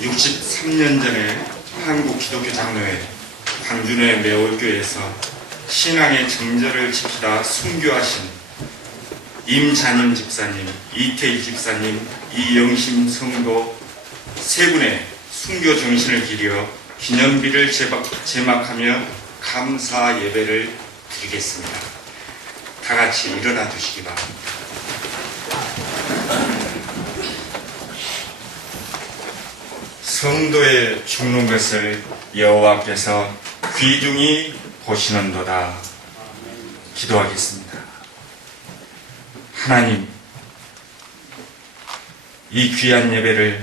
63년 전에 한국 기독교 장로회 광준의 매월교회에서 신앙의 정절을 지키다 순교하신 임찬임 집사님, 이태희 집사님, 이영심 성도 세 분의 순교 정신을 기려 기념비를 제막하며 감사 예배를 드리겠습니다. 다 같이 일어나 주시기 바랍니다. 성도의 죽는 것을 여호와께서 귀중히 보시는도다. 기도하겠습니다. 하나님, 이 귀한 예배를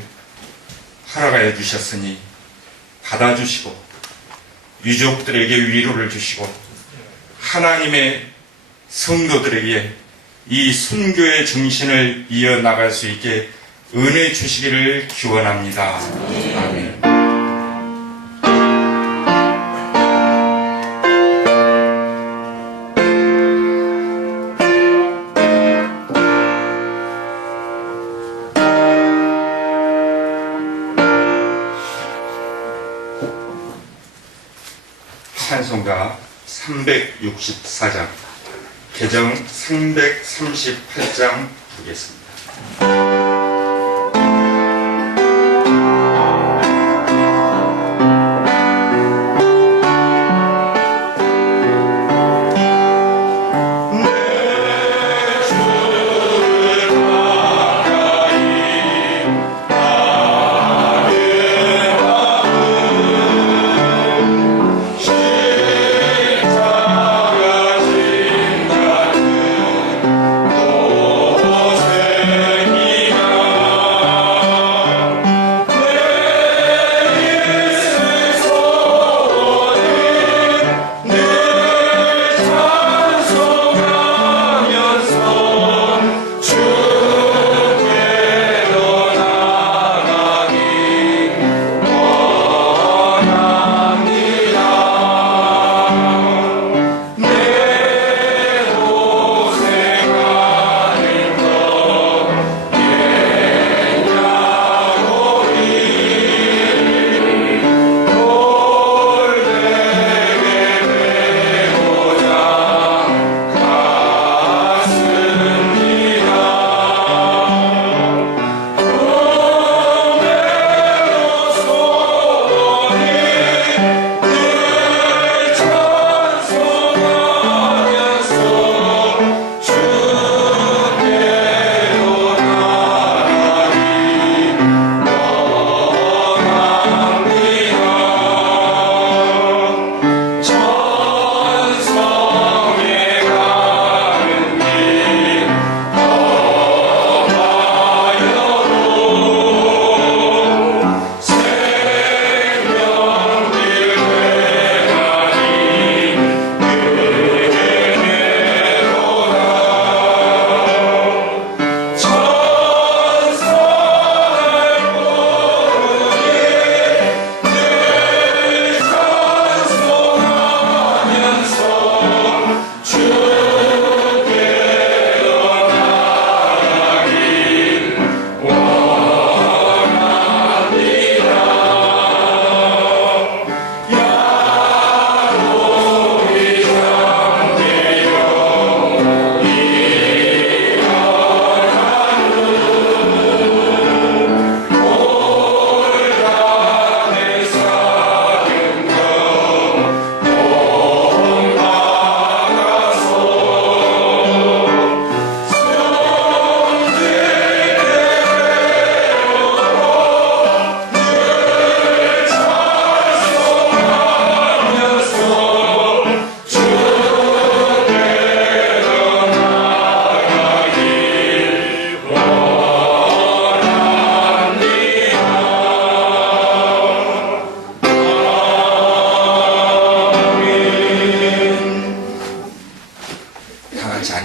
허락하여 주셨으니 받아주시고 유족들에게 위로를 주시고 하나님의 성도들에게 이 순교의 정신을 이어나갈 수 있게 은혜 주시기를 기원합니다. 아멘. 찬송가 364장, 개정 338장 부르겠습니다.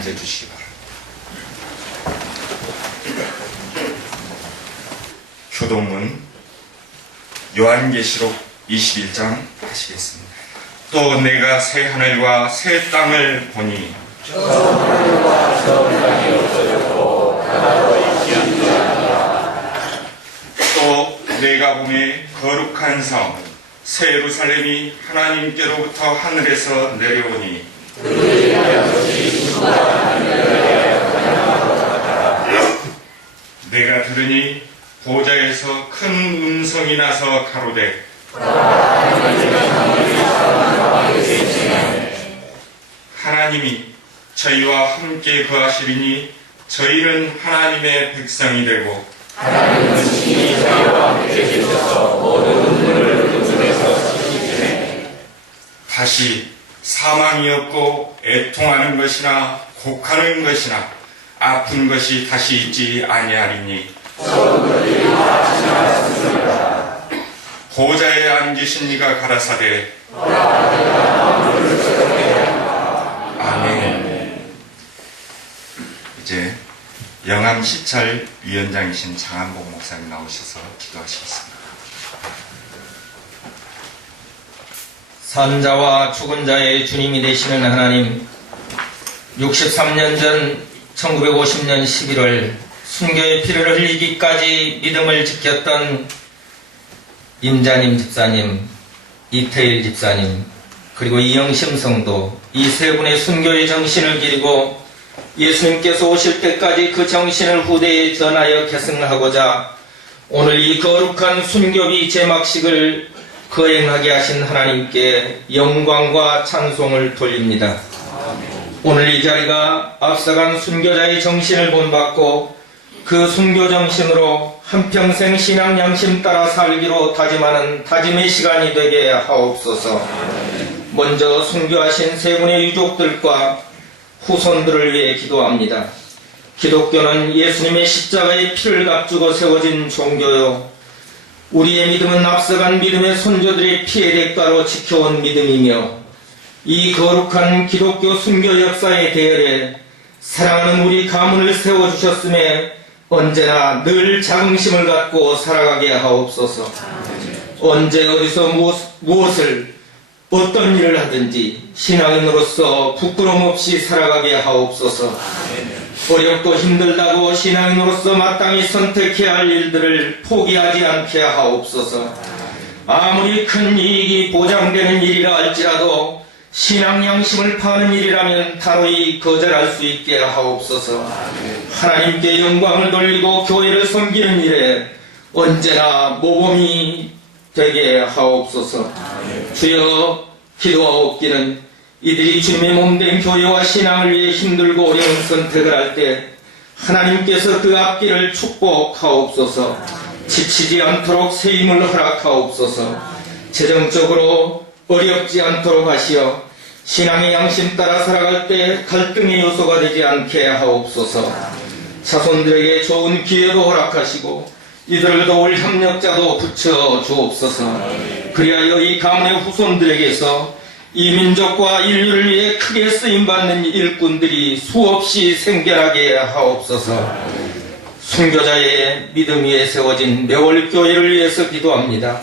앉아주시기 바랍니다. 교동문 요한계시록 21장 하시겠습니다. 또 내가 새 하늘과 새 땅을 보니 저 하늘과 저 땅이 없어졌고 하나도 있지 않니라. 우리가 봄에 거룩한 성 새 예루살렘이 하나님께로부터 하늘에서 내려오니 내가 들으니 보좌에서 큰 음성이 나서 가로되 하나님이 저희와 함께 거하시리니 저희는 하나님의 백성이 되고 하나님은 친히 저희와 함께 계셔서 모든 눈물을 그 눈에서 씻으시네. 다시 사망이 없고 애통하는 것이나 곡하는 것이나 아픈 것이 다시 있지 아니하리니 보좌에 앉으신 이가 가라사대 아멘. 이제 영암 시찰 위원장이신 장한복 목사님 나오셔서 기도하시겠습니다. 산자와 죽은 자의 주님이 되시는 하나님, 63년 전 1950년 11월 순교의 피를 흘리기까지 믿음을 지켰던 임자님 집사님, 이태일 집사님, 그리고 이영심 성도, 이 세 분의 순교의 정신을 기리고 예수님께서 오실 때까지 그 정신을 후대에 전하여 계승하고자 오늘 이 거룩한 순교비 제막식을 거행하게 하신 하나님께 영광과 찬송을 돌립니다. 오늘 이 자리가 앞서간 순교자의 정신을 본받고 그 순교 정신으로 한평생 신앙 양심 따라 살기로 다짐하는 다짐의 시간이 되게 하옵소서. 먼저 순교하신 세 분의 유족들과 후손들을 위해 기도합니다. 기독교는 예수님의 십자가의 피를 값주고 세워진 종교요, 우리의 믿음은 앞서간 믿음의 선조들의 피의 대가로 지켜온 믿음이며 이 거룩한 기독교 순교 역사의 대열에 사랑하는 우리 가문을 세워주셨음에 언제나 늘 자긍심을 갖고 살아가게 하옵소서. 언제 어디서 무엇을 어떤 일을 하든지 신앙인으로서 부끄럼 없이 살아가게 하옵소서. 어렵고 힘들다고 신앙인으로서 마땅히 선택해야 할 일들을 포기하지 않게 하옵소서. 아무리 큰 이익이 보장되는 일이라 할지라도 신앙 양심을 파는 일이라면 단호히 거절할 수 있게 하옵소서. 하나님께 영광을 돌리고 교회를 섬기는 일에 언제나 모범이 되게 하옵소서. 주여, 기도하옵기는 이들이 주님의 몸된 교회와 신앙을 위해 힘들고 어려운 선택을 할 때 하나님께서 그 앞길을 축복하옵소서. 지치지 않도록 새 힘을 허락하옵소서. 재정적으로 어렵지 않도록 하시어 신앙의 양심 따라 살아갈 때 갈등의 요소가 되지 않게 하옵소서. 자손들에게 좋은 기회도 허락하시고 이들을 도울 협력자도 붙여 주옵소서. 그리하여 이 가문의 후손들에게서 이 민족과 인류를 위해 크게 쓰임받는 일꾼들이 수없이 생겨나게 하옵소서. 순교자의 믿음 위에 세워진 매월교회를 위해서 기도합니다.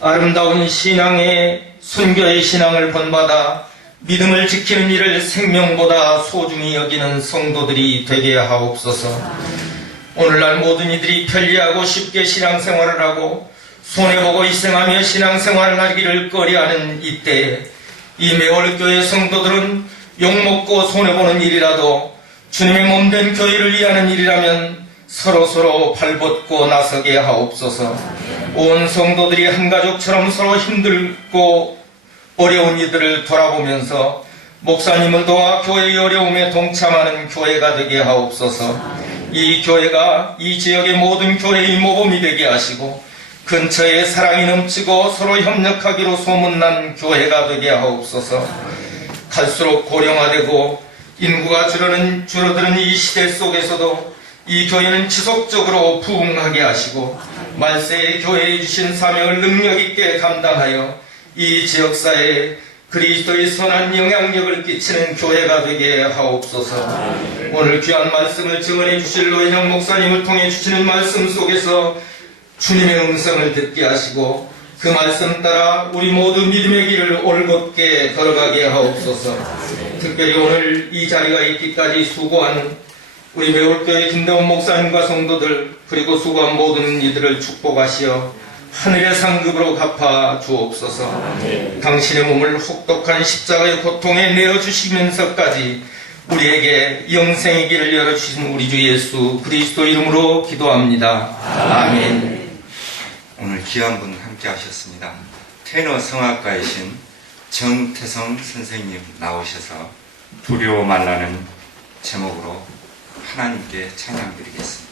아름다운 신앙의 순교의 신앙을 본받아 믿음을 지키는 일을 생명보다 소중히 여기는 성도들이 되게 하옵소서. 오늘날 모든 이들이 편리하고 쉽게 신앙생활을 하고 손해보고 희생하며 신앙생활을 하기를 꺼려하는 이때에 이 매월교회 성도들은 욕먹고 손해보는 일이라도 주님의 몸된 교회를 위하는 일이라면 서로서로 발벗고 나서게 하옵소서. 온 성도들이 한 가족처럼 서로 힘들고 어려운 이들을 돌아보면서 목사님을 도와 교회의 어려움에 동참하는 교회가 되게 하옵소서. 이 교회가 이 지역의 모든 교회의 모범이 되게 하시고 근처에 사랑이 넘치고 서로 협력하기로 소문난 교회가 되게 하옵소서. 갈수록 고령화되고 인구가 줄어드는 이 시대 속에서도 이 교회는 지속적으로 부흥하게 하시고 말세에 교회에 주신 사명을 능력있게 감당하여 이 지역사회에 그리스도의 선한 영향력을 끼치는 교회가 되게 하옵소서. 오늘 귀한 말씀을 증언해 주실 노인영 목사님을 통해 주시는 말씀 속에서 주님의 음성을 듣게 하시고 그 말씀 따라 우리 모두 믿음의 길을 올곧게 걸어가게 하옵소서. 특별히 오늘 이 자리가 있기까지 수고한 우리 매월교회 김대원 목사님과 성도들 그리고 수고한 모든 이들을 축복하시어 하늘의 상급으로 갚아 주옵소서. 당신의 몸을 혹독한 십자가의 고통에 내어주시면서까지 우리에게 영생의 길을 열어주신 우리 주 예수 그리스도 이름으로 기도합니다. 아멘. 오늘 귀한 분 함께 하셨습니다. 테너 성악가이신 정태성 선생님 나오셔서 두려워 말라는 제목으로 하나님께 찬양드리겠습니다.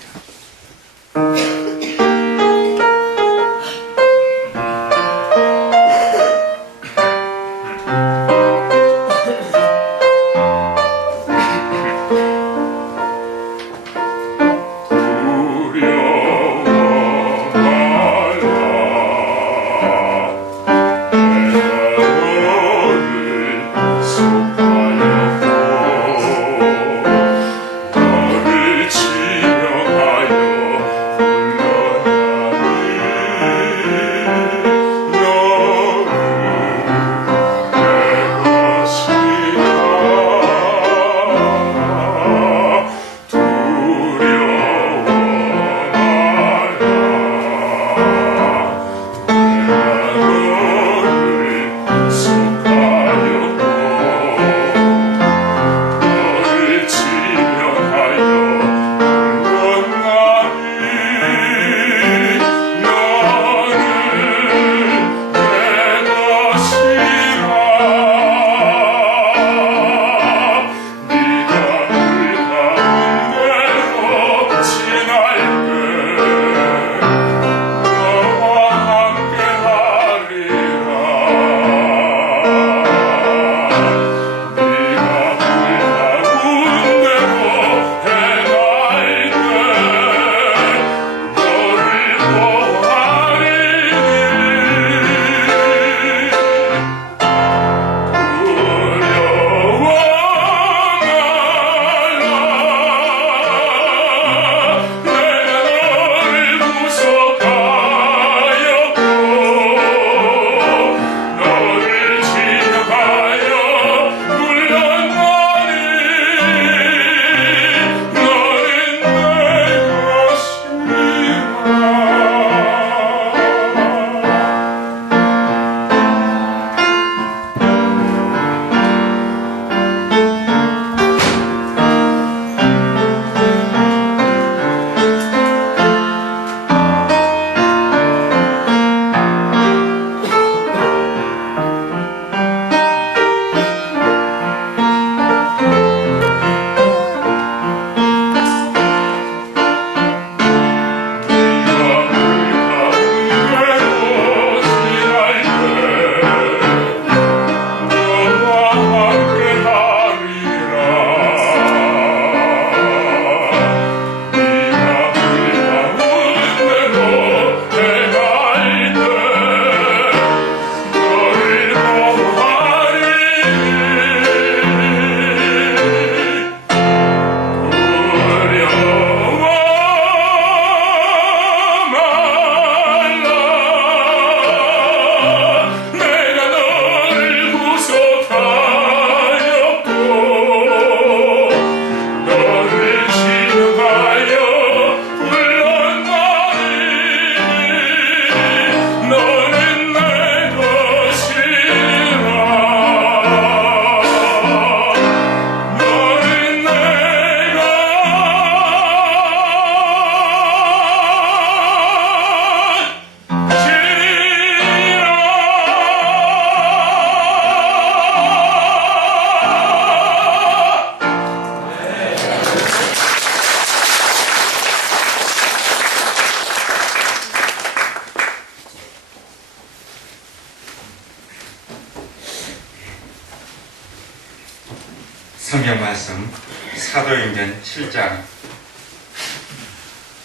성경 말씀 사도행전 7장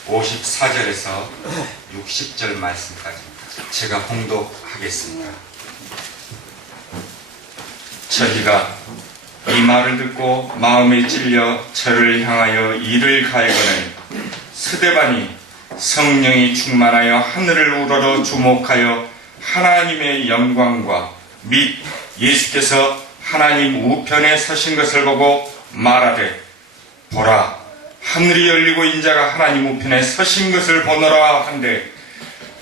54절에서 60절 말씀까지 제가 봉독하겠습니다. 저희가 이 말을 듣고 마음에 찔려 저를 향하여 이를 가하거늘 스데반이 성령이 충만하여 하늘을 우러러 주목하여 하나님의 영광과 및 예수께서 하나님 우편에 서신 것을 보고 말하되 보라 하늘이 열리고 인자가 하나님 우편에 서신 것을 보노라 한데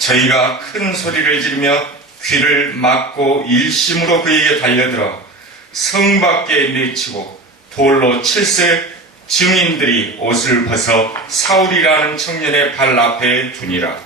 저희가 큰 소리를 지르며 귀를 막고 일심으로 그에게 달려들어 성 밖에 내치고 돌로 칠세 증인들이 옷을 벗어 사울이라는 청년의 발 앞에 두니라.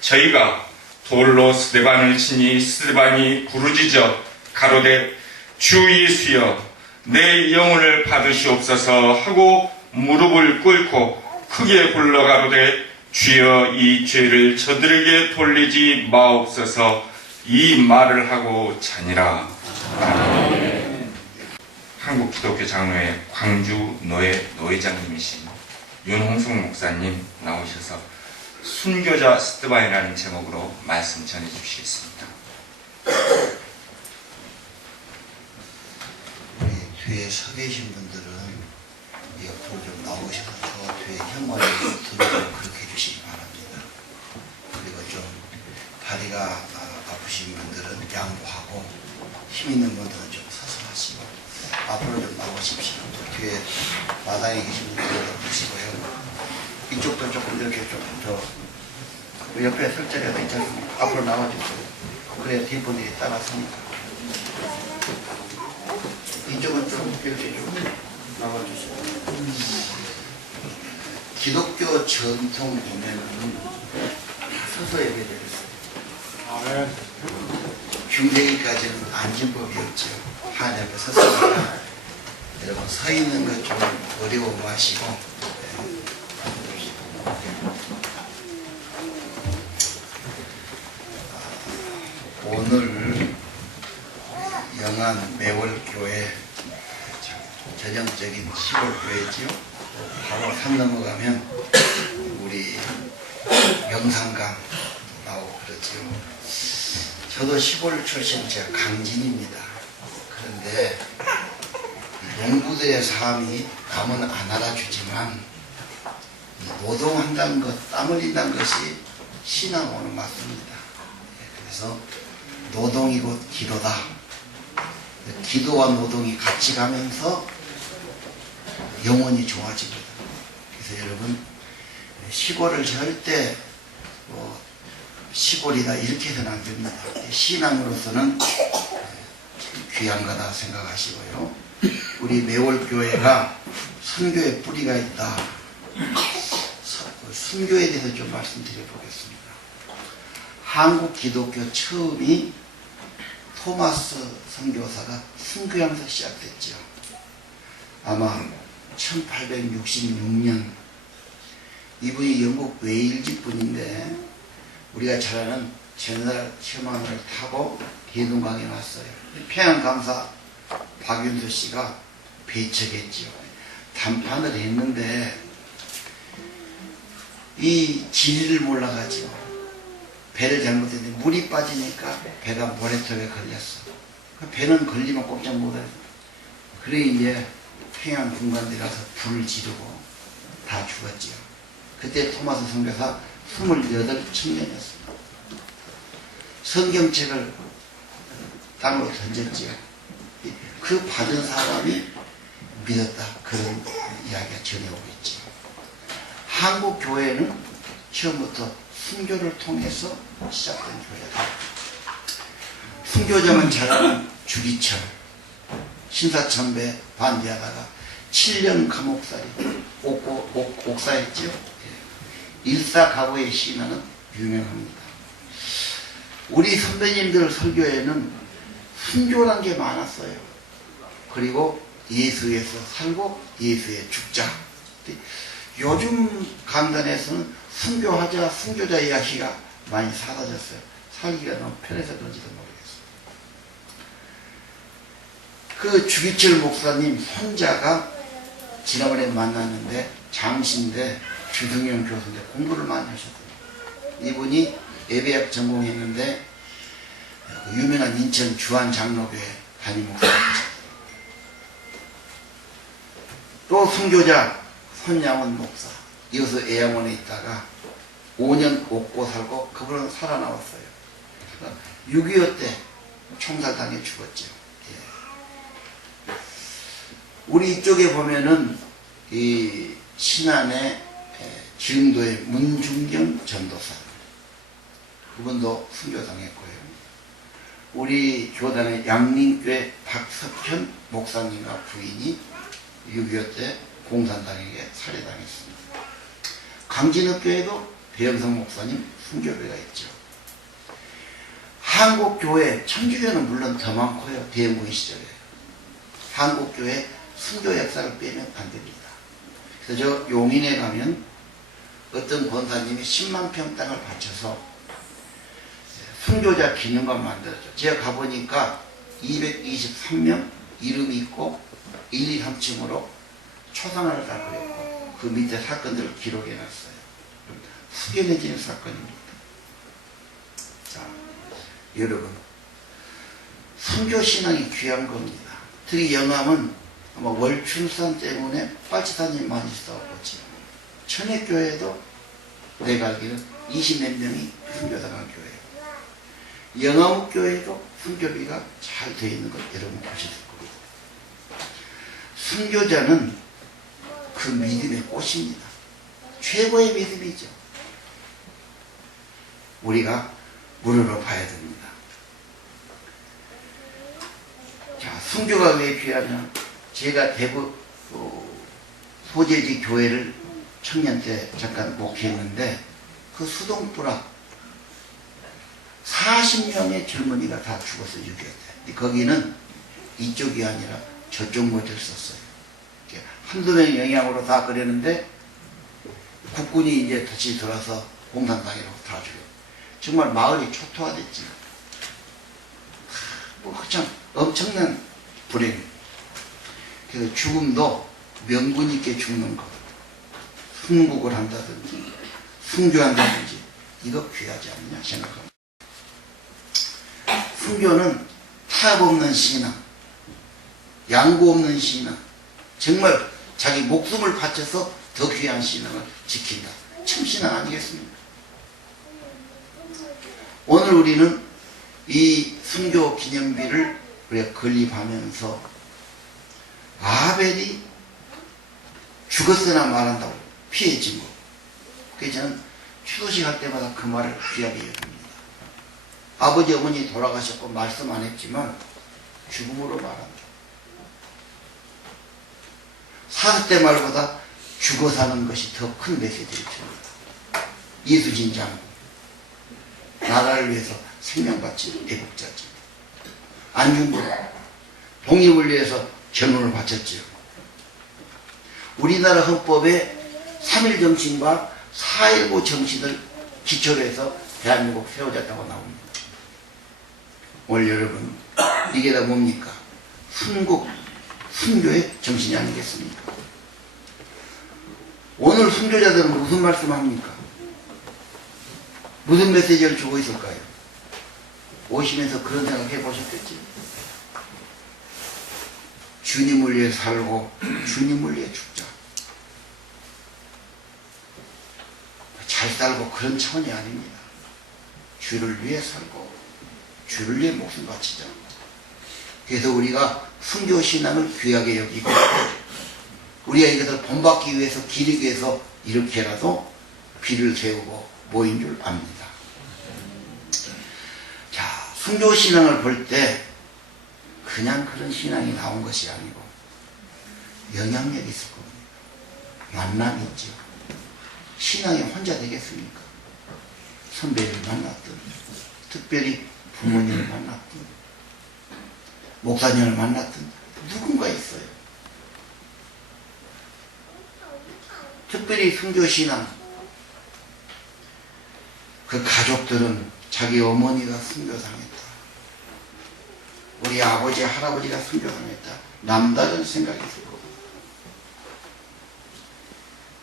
저희가 돌로 스데반을 치니 스데반이 부르짖어 가로되 주 예수여 내 영혼을 받으시옵소서 하고 무릎을 꿇고 크게 불러 가로되 주여 이 죄를 저들에게 돌리지 마옵소서 이 말을 하고 자니라. 한국 기독교 장로회 광주 노회장님이신 윤홍숙 목사님 나오셔서 순교자 스데반이라는 제목으로 말씀 전해 주시겠습니다. 뒤에 서 계신 분들은 옆으로 좀 나오셔서 저 뒤에 현관에 들어오도록 그렇게 해주시기 바랍니다. 그리고 좀 다리가 아프신 분들은 양보하고 힘 있는 분들은 좀 서서 하시고 앞으로 좀 나오십시오. 뒤에 마당에 계신 분들은 보시고요. 이쪽도 조금 이렇게 조금 더 옆에 설 자리가 괜찮습니다. 앞으로 나와주세요. 그래야 뒷분들이 따라서니까. 이쪽은 좀 이렇게 좀 나와주세요. 기독교 전통 보면은 서서 예배드렸어요. 중대기까지는 앉은 법이 없죠. 하늘 앞에 섰으니까 여러분 서 있는 것 좀 어려워 마시고 오늘 영안 매월교회 전형적인 시골교회지요. 바로 산 넘어가면 우리 명상강 나오고 그러지요. 저도 시골 출신 제가 강진입니다. 그런데 농부들의 삶이 남은 안 알아주지만 노동한다는 것, 땀 흘린다는 것이 신앙으로 맞습니다. 그래서 노동이 곧 기도다. 기도와 노동이 같이 가면서 영혼이 좋아집니다. 그래서 여러분 시골을 절대 시골이다 이렇게 해서는 안 됩니다. 신앙으로서는 귀한 거다 생각하시고요. 우리 매월교회가 선교의 뿌리가 있다. 선교에 대해서 좀 말씀드려 보겠습니다. 한국 기독교 처음이 토마스 선교사가 순교하면서 시작됐죠. 아마 1866년 이분이 영국 웨일즈 분인데 우리가 잘 아는 제너럴 셔먼을 타고 대동강에 왔어요. 평양감사 박윤수 씨가 배척했죠. 담판을 했는데 이 지리를 몰라가지고 배를 잘못했는데 물이 빠지니까 배가 모래톱에 걸렸어. 그 배는 걸리면 꼼짝 못해요. 그래 이제 평양 군관들이 가서 불을 지르고 다 죽었지요. 그때 토마스 선교사 28 청년이었습니다. 성경책을 땅으로 던졌지요. 그 받은 사람이 믿었다. 그런 이야기가 전해오고 있죠. 한국 교회는 처음부터 순교를 통해서 시작된 교회다. 순교자만 잘 아는 주기철, 신사참배 반대하다가 7년 감옥살이, 옥사했죠. 일사가고의 신앙은 유명합니다. 우리 선배님들 설교에는 순교란 게 많았어요. 그리고 예수에서 살고 예수에 죽자. 요즘 강단에서는 순교하자, 순교자 이야기가 많이 사라졌어요. 살기가 너무 편해서 그런지도 모르겠어요. 그 주기철 목사님 손자가 지난번에 만났는데 장신대 주승영 교수인데 공부를 많이 하셨거든요. 이분이 예배학 전공했는데 유명한 인천 주한장로교회 담임 목사님이셨어요. 또 순교자 손양원 목사 이어서 애양원에 있다가 5년 옥고 살고 그분은 살아나왔어요. 6.25 때 총살당해 죽었죠. 예. 우리 이쪽에 보면은 이 신안의 지금도의 문중경 전도사 그분도 순교당했고요. 우리 교단의 양림교회 박석현 목사님과 부인이 6.25 때 공산당에게 살해당했습니다. 강진읍교회도 배영성 목사님 순교배가 있죠. 한국교회, 천주교는 물론 더 많고요. 대영군 시절에. 한국교회 순교 역사를 빼면 안 됩니다. 그래서 저 용인에 가면 어떤 권사님이 10만 평 땅을 바쳐서 순교자 기념관 만들었죠. 제가 가보니까 223명 이름이 있고 1, 2, 3층으로 초상화를 다 그렸고 그 밑에 사건들을 기록해놨어요. 숙연해지는 사건입니다. 자, 여러분, 순교신앙이 귀한 겁니다. 특히 영암은 아마 월춘산 때문에 빨치산이 많이 싸웠겠지. 천혜교회도 내가 알기로는 20몇 명이 순교당한 교회예요. 영암교회도 순교비가 잘 되어 있는 것 여러분 보셨을 겁니다. 순교자는 그 믿음의 꽃입니다. 최고의 믿음이죠. 우리가 무릎을 봐야 됩니다. 자, 순교가 왜 필요하냐? 제가 대구 소재지 교회를 청년 때 잠깐 목회했는데 그 수동부락 40명의 젊은이가 다 죽었어, 6.25 때. 거기는 이쪽이 아니라 저쪽 모델을 썼어요. 한두 명의 영향으로 다 그랬는데 국군이 이제 다시 들어와서 공산당이라고 다 죽여. 정말 마을이 초토화됐지. 참 엄청난 불행. 그래서 죽음도 명분 있게 죽는 것. 순국을 한다든지 순교한다든지 이거 귀하지 않느냐 생각합니다. 순교는 타협 없는 신앙, 양보 없는 신앙, 정말 자기 목숨을 바쳐서 더 귀한 신앙을 지킨다. 참 신앙 아니겠습니까? 오늘 우리는 이 순교 기념비를 우리가 건립하면서 아벨이 죽었으나 말한다고 피했지 뭐. 그래서 저는 추도식 할 때마다 그 말을 귀하게 여깁니다. 아버지 어머니 돌아가셨고 말씀 안 했지만 죽음으로 말한다. 40대 말보다 죽어 사는 것이 더 큰 메시지를 줍니다. 이수진 장군 나라를 위해서 생명 바친 애국자지. 안중근 독립을 위해서 전운을 바쳤지요. 우리나라 헌법에 3.1 정신과 4.19 정신을 기초로 해서 대한민국 세워졌다고 나옵니다. 오늘 여러분, 이게 다 뭡니까? 순국, 순교의 정신이 아니겠습니까? 오늘 순교자들은 무슨 말씀합니까? 무슨 메시지를 주고 있을까요? 오시면서 그런 생각 해보셨겠지? 주님을 위해 살고 주님을 위해 죽자. 잘 살고 그런 차원이 아닙니다. 주를 위해 살고 주를 위해 목숨 바치자. 그래서 우리가 순교신앙을 귀하게 여기고 우리가 이것을 본받기 위해서 기리기 위해서 이렇게라도 비를 세우고 모인 줄 압니다. 자, 순교신앙을 볼 때 그냥 그런 신앙이 나온 것이 아니고 영향력이 있을 겁니다. 만남이 있죠. 신앙이 혼자 되겠습니까? 선배를 만났든 특별히 부모님을 만났든 목사님을 만났든 누군가 있어요. 특별히 순교신앙 그 가족들은 자기 어머니가 순교당했다. 우리 아버지 할아버지가 순교당했다. 남다른 생각이 있을 겁니다.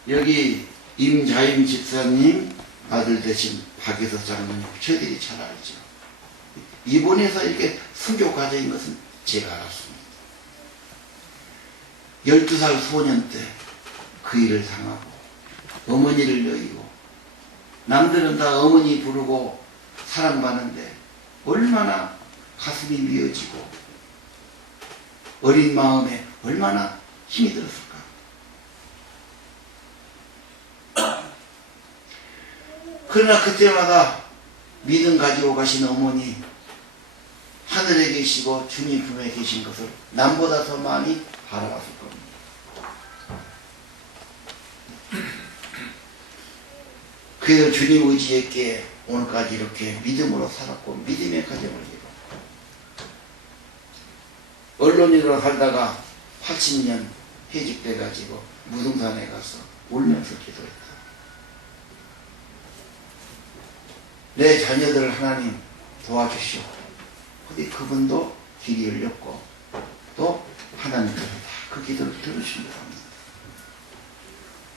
여기 임자임 집사님 아들 되신 박예서 장로님 저희들이 잘 알죠. 이번에서 이렇게 순교 과정인 것은 제가 알았습니다. 12살 소년 때 그 일을 당하고 어머니를 여의고 남들은 다 어머니 부르고 사랑받는데 얼마나 가슴이 미어지고 어린 마음에 얼마나 힘이 들었을까. 그러나 그때마다 믿음 가지고 가신 어머니, 하늘에 계시고 주님 품에 계신 것을 남보다 더 많이 바라봤을 겁니다. 그래서 주님 의지했기에 오늘까지 이렇게 믿음으로 살았고 믿음의 가정을 이뤘고, 언론인으로 살다가 80년 해직돼가지고 무등산에 가서 울면서 기도했다. 내 자녀들 하나님 도와주시오. 근데 그분도 길이 열렸고 또 하나님께서 다 그 기도를 들으신 것 합니다.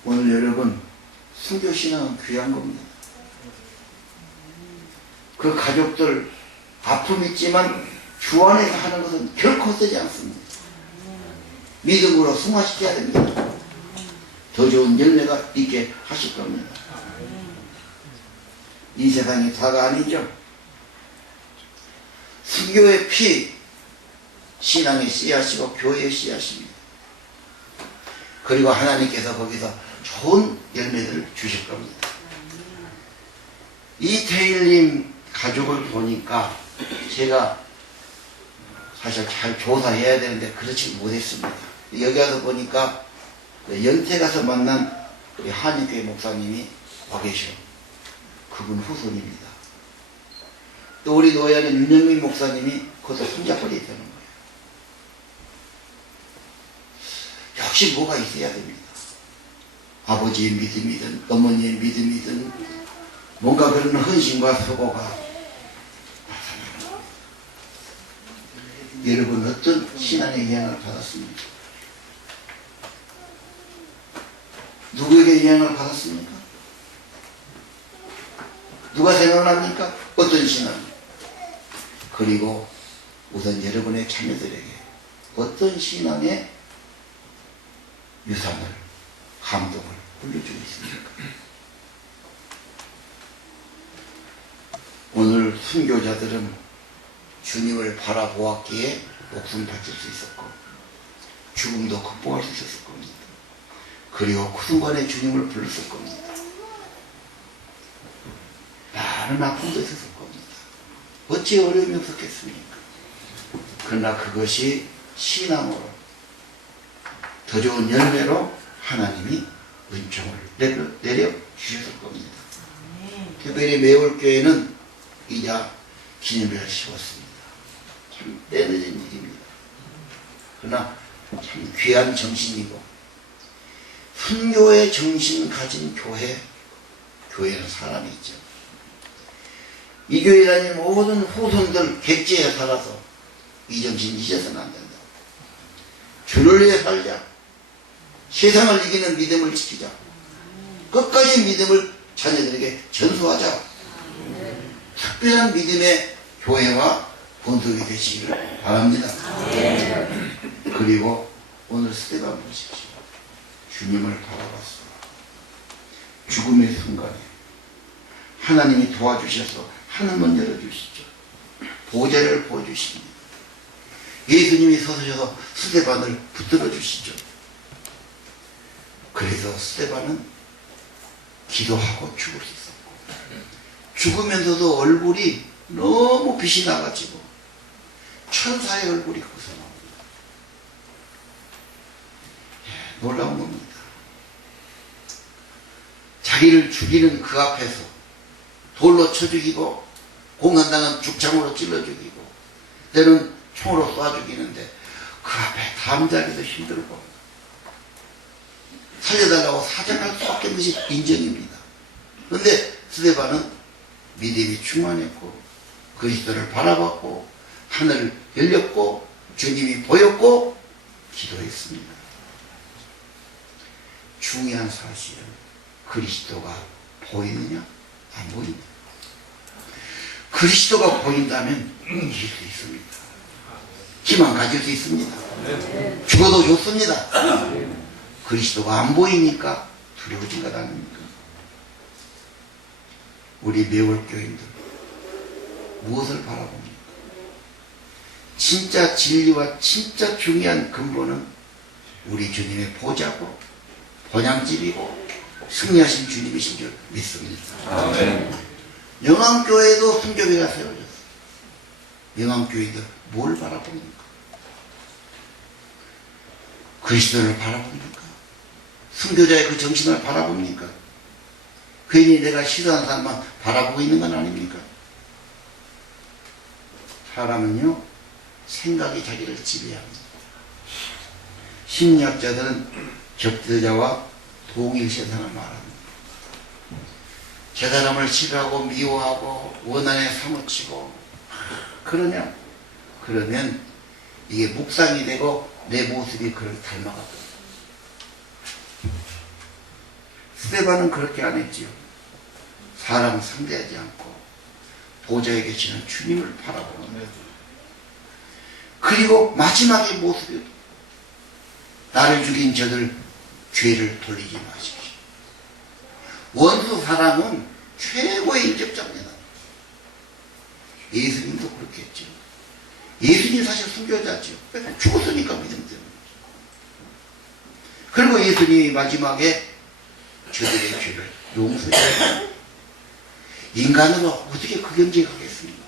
오늘 여러분, 순교신앙은 귀한 겁니다. 그 가족들 아픔 있지만 주 안에서 하는 것은 결코 헛되지 않습니다. 믿음으로 승화시켜야 됩니다. 더 좋은 열매가 있게 하실 겁니다. 이 세상이 다가 아니죠. 순교의 피, 신앙의 씨앗이고 교회의 씨앗입니다. 그리고 하나님께서 거기서 좋은 열매들을 주실 겁니다. 이태일님 가족을 보니까 제가 사실 잘 조사해야 되는데 그렇지 못했습니다. 여기 와서 보니까 연태 가서 만난 우리 한인교회 목사님이 와 계셔. 그분 후손입니다. 또 우리 노예하는 윤영민 목사님이 그것도 손잡벌이 되는 거예요. 역시 뭐가 있어야 됩니다. 아버지의 믿음이든 어머니의 믿음이든 뭔가 그런 헌신과 수고가 나타납니다. 여러분 어떤 신앙의 영향을 받았습니까? 누구에게 영향을 받았습니까? 누가 생각납니까? 어떤 신앙? 그리고 우선 여러분의 자녀들에게 어떤 신앙의 유산을, 감동을 물려주고 있습니까? 오늘 순교자들은 주님을 바라보았기에 목숨 바칠 수 있었고 죽음도 극복할 수 있었을 겁니다. 그리고 그 순간에 주님을 불렀을 겁니다. 많은 아픔도 있었을 겁니다. 어찌 어려움이 없었겠습니까? 그러나 그것이 신앙으로 더 좋은 열매로 하나님이 은총을 내려주셨을 겁니다. 특별히 매월교회는 이자 기념회를 씌웠습니다. 참 때늦은 일입니다. 그러나 참 귀한 정신이고 순교의 정신 가진 교회는 사람이 있죠. 이 교회 다니는 모든 후손들 객지에 살아서 이 정신 잊어서는 안 된다. 주를 위해 살자. 세상을 이기는 믿음을 지키자. 끝까지 믿음을 자녀들에게 전수하자. 특별한 믿음의 교회와 본속이 되시기를 바랍니다. 그리고 오늘 스테반 보십시오. 주님을 바라봤어. 죽음의 순간에 하나님이 도와주셔서 하늘문 열어주시죠. 보좌를 보여주십니다. 예수님이 서서셔서 스테반을 붙들어 주시죠. 그래서 스테반은 기도하고 죽을 수 있었고 죽으면서도 얼굴이 너무 빛이 나가지고 천사의 얼굴이 거기서 나옵니다. 놀라운 겁니다. 자기를 죽이는 그 앞에서 돌로 쳐 죽이고 공산당은 죽창으로 찔러 죽이고 때는 총으로 쏴 죽이는데 그 앞에 담자기도 힘들고 살려달라고 사정할 수밖에 없는 것이 인정입니다. 그런데 스데반은 믿음이 충만했고 그리스도를 바라봤고 하늘을 열렸고 주님이 보였고 기도했습니다. 중요한 사실은 그리스도가 보이느냐 안 보이느냐. 그리스도가 보인다면 이길 수 있습니다. 희망 가질 수 있습니다. 죽어도 좋습니다. 그리스도가 안 보이니까 두려워진 것 아닙니까? 우리 매월교인들 무엇을 바라봅니까? 진짜 진리와 진짜 중요한 근본은 우리 주님의 보좌고 본향집이고 승리하신 주님이신 줄 믿습니다. 영암교회도 순교회가 세워졌어. 영암교회도 뭘 바라봅니까? 그리스도를 바라봅니까? 순교자의 그 정신을 바라봅니까? 괜히 내가 싫어하는 사람만 바라보고 있는 건 아닙니까? 사람은요, 생각이 자기를 지배합니다. 심리학자들은 적대자와 동일시선을 말합니다. 저 사람을 싫어하고 미워하고 원한에 사무치고 그러면 이게 묵상이 되고 내 모습이 그를 닮아가거든요. 스데반은 그렇게 안 했지요. 사람을 상대하지 않고 보좌에 계시는 주님을 바라보는 거예요. 그리고 마지막의 모습이 나를 죽인 저들 죄를 돌리지 마십시오. 원수 사랑은 최고의 인격자입니다. 예수님도 그렇게 했죠. 예수님 사실 순교자죠. 죽었으니까 믿음 때문에. 그리고 예수님이 마지막에 저들의 죄를 용서해요. 인간으로 어떻게 그 경지에 가겠습니까?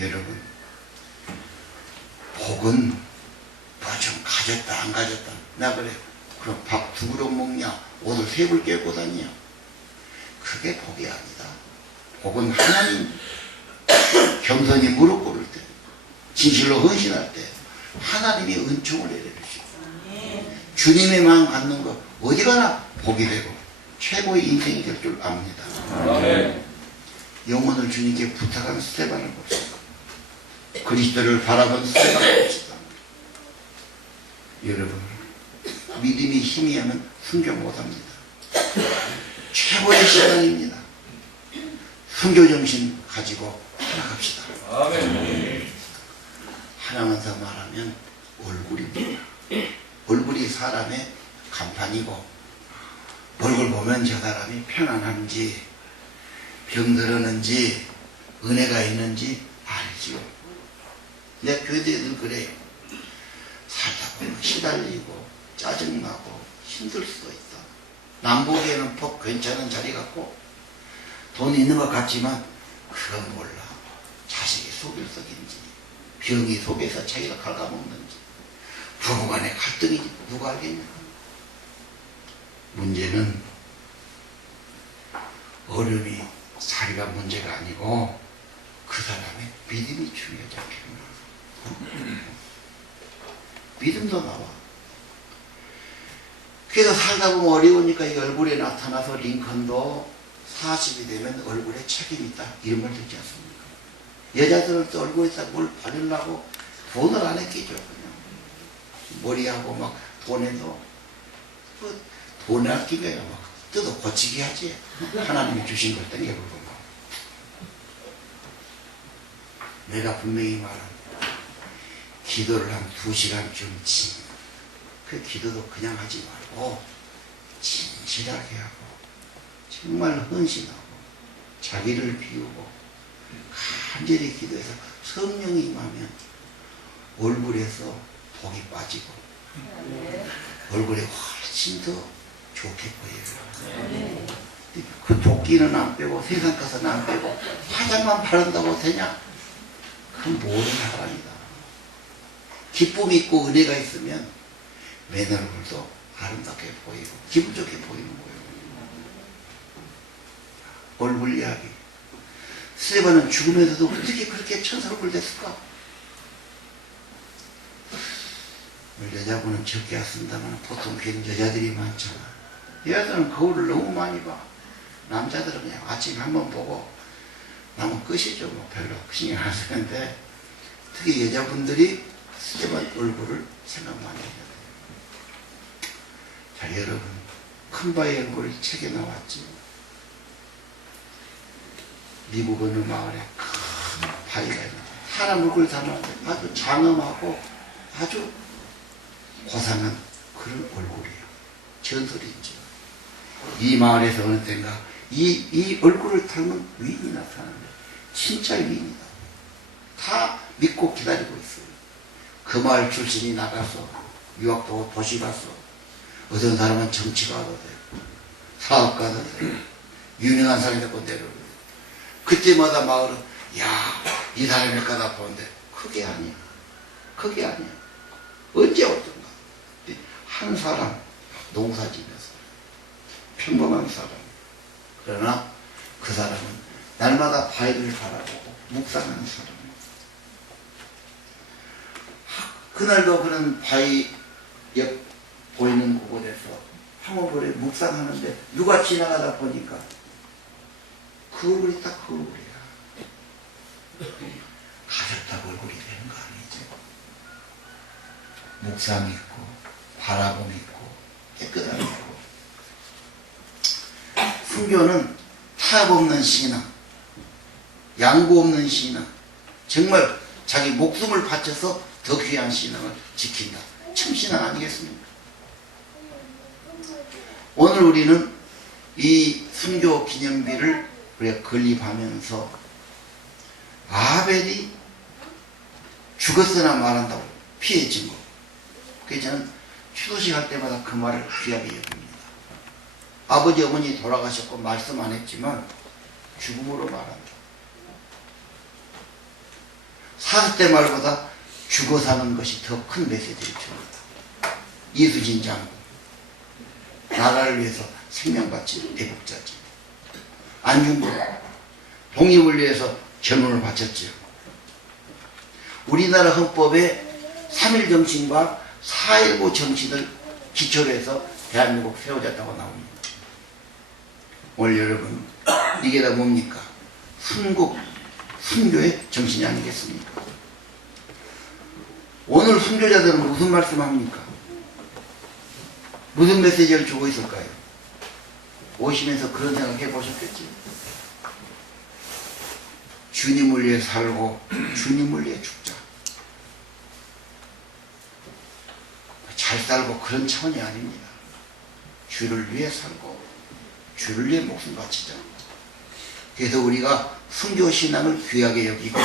여러분, 복은 뭐 좀 가졌다 안 가졌다. 나 그래. 그럼 밥 2그릇 먹냐? 옷을 3벌 깨고 다니냐? 그게 복이 아니다. 복은 하나님 겸손히 무릎 꿇을 때, 진실로 헌신할 때 하나님이 은총을 내려주시고 주님의 마음 갖는 거 어디 가나 복이 되고 최고의 인생이 될 줄 압니다. 영혼을 주님께 부탁한 스데반을 봅시다. 그리스도를 바라본 스데반을 봅시다. 여러분, 믿음이 힘이 하면 순교 못합니다. 최고의 시간입니다. 순교정신 가지고 살아갑시다. 하나만 더 말하면 얼굴입니다. 얼굴이 사람의 간판이고 얼굴 보면 저 사람이 편안한지 병들었는지 은혜가 있는지 알지요. 내 교회들이 늘 그래요. 살다 보면 시달리고 짜증나고 힘들 수도 있다. 남 보기에는 복 괜찮은 자리 같고 돈이 있는 것 같지만 그건 몰라. 자식이 속일 썩인지 병이 속에서 자기가 갉아먹는지 부부간의 갈등인지 누가 알겠냐. 문제는 어려움이 자리가 문제가 아니고 그 사람의 믿음이 중요하지 않겠나. 믿음도 나와. 그래서 살다 보면 어려우니까 이 얼굴에 나타나서 링컨도 40이 되면 얼굴에 책임이 있다 이런 말 듣지 않습니까? 여자들은 또 얼굴에다 뭘 바르려고 돈을 안 했겠죠. 그냥 머리하고 막 돈에도 그 돈에 아끼면 막 뜯어 고치게 하지. 하나님이 주신 걸 땡겨보고 막. 내가 분명히 말합니다. 기도를 한 2시간쯤 그 기도도 그냥 하지 말고 진실하게 하고 정말 헌신하고 자기를 비우고 간절히 기도해서 성령이 임하면 얼굴에서 복이 빠지고 얼굴에 훨씬 더 좋게 보여요. 그 도끼는 안 빼고 세상 가서는 안 빼고 화장만 바른다고 되냐? 그건 모르는 사람이다. 기쁨이 있고 은혜가 있으면 맨 얼굴도 아름답게 보이고 기분 좋게 보이는 거예요. 얼굴 이야기. 스데반은 죽으면서도 어떻게 그렇게 천사 얼굴 됐을까? 여자분은 적게 왔습니다만 보통 괜히 여자들이 많잖아. 여자들은 거울을 너무 많이 봐. 남자들은 그냥 아침에 한번 보고 나면 끝이죠. 뭐 별로 신경 안 쓰는데 특히 여자분들이 스데반 얼굴을 생각 많이 해야 돼요. 자, 여러분, 큰 바위 얼굴 책에 나왔지. 미국 어느 마을에 큰 바위가 있는데 사람 얼굴을 담았는데 아주 장엄하고 아주 고상한 그런 얼굴이에요. 전설이죠. 이 마을에서 어느 때인가 이 얼굴을 닮은 위인이 나타나는데 진짜 위인이다. 다 믿고 기다리고 있어요. 그 마을 출신이 나가서 유학도 도시 가서 어떤 사람은 정치가도 되고 사업가도 되고 유명한 사람이 되고 내려오고 그때마다 마을은 야, 이 사람일까 나 보는데 그게 아니야. 그게 아니야. 언제 어떤가. 한 사람, 농사지면서 평범한 사람. 그러나 그 사람은 날마다 바위를 바라보고 묵상하는 사람. 그날도 그런 바위 옆 보이는 곳에서 황홀벌에 묵상하는데 누가 지나가다 보니까 그 얼굴이 딱 그 얼굴이야. 가졌다고 얼굴이 되는 거 아니지. 묵상 있고 바라봄 있고 깨끗함 있고. 순교는 타협 없는 신앙, 양보 없는 신앙, 정말 자기 목숨을 바쳐서 더 귀한 신앙을 지킨다. 참 신앙 아니겠습니까? 오늘 우리는 이 순교 기념비를 우리가 건립하면서 아벨이 죽었으나 말한다고 피해진 거. 그래서 저는 추도식 할 때마다 그 말을 귀하게 여깁니다. 아버지 어머니 돌아가셨고 말씀 안 했지만 죽음으로 말한다. 살 때 말보다 죽어 사는 것이 더 큰 메시지를 줍니다. 이수진 장군, 나라를 위해서 생명 바친 애국자지. 안중근, 독립을 위해서 전원을 바쳤죠. 우리나라 헌법에 3.1 정신과 4.19 정신을 기초로 해서 대한민국 세워졌다고 나옵니다. 오늘 여러분, 이게 다 뭡니까? 순국, 순교의 정신이 아니겠습니까? 오늘 순교자들은 무슨 말씀합니까? 무슨 메시지를 주고 있을까요? 오시면서 그런 생각 해보셨겠지? 주님을 위해 살고 주님을 위해 죽자. 잘 살고 그런 차원이 아닙니다. 주를 위해 살고 주를 위해 목숨 바치자. 그래서 우리가 순교신앙을 귀하게 여기고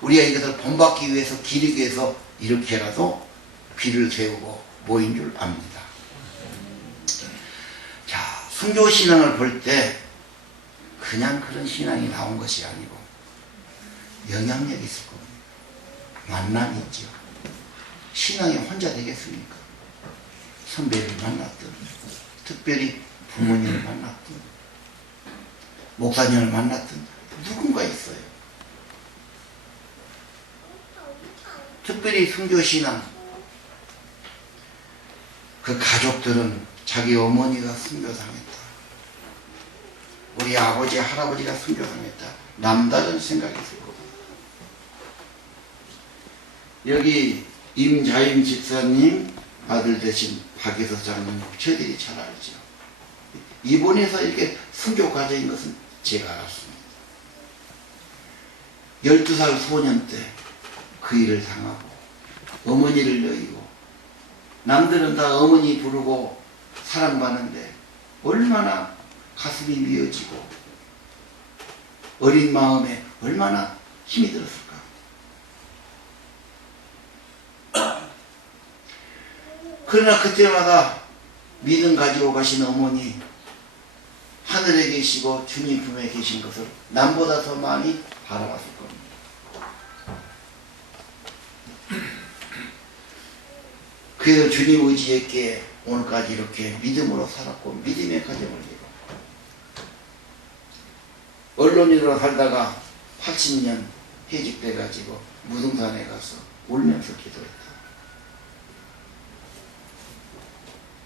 우리가 이것을 본받기 위해서 기리기 위해서 이렇게라도 비를 세우고 모인 줄 압니다. 자, 순교신앙을 볼 때 그냥 그런 신앙이 나온 것이 아니고 영향력이 있을 겁니다. 만남이 있죠. 신앙이 혼자 되겠습니까? 선배를 만났든 특별히 부모님을 만났든 목사님을 만났든 누군가 있어요. 특별히 순교신앙, 그 가족들은 자기 어머니가 순교당했다. 우리 아버지, 할아버지가 순교당했다. 남다른 생각이 있을 겁니다. 여기 임자임 집사님 아들 되신 박예서 장로님, 저희들이 잘 알죠. 이번에서 이렇게 순교 과정인 것은 제가 알았습니다. 12살 소년 때 그 일을 당하고 어머니를 여의고 남들은 다 어머니 부르고 사랑받는데 얼마나 가슴이 미어지고 어린 마음에 얼마나 힘이 들었을까. 그러나 그때마다 믿음 가지고 가신 어머니, 하늘에 계시고 주님 품에 계신 것을 남보다 더 많이 바라봤을 겁니다. 그래서 주님 의지했기에 오늘까지 이렇게 믿음으로 살았고 믿음의 가정을 이루고 언론인으로 살다가 80년 해직돼가지고 무등산에 가서 울면서 기도했다.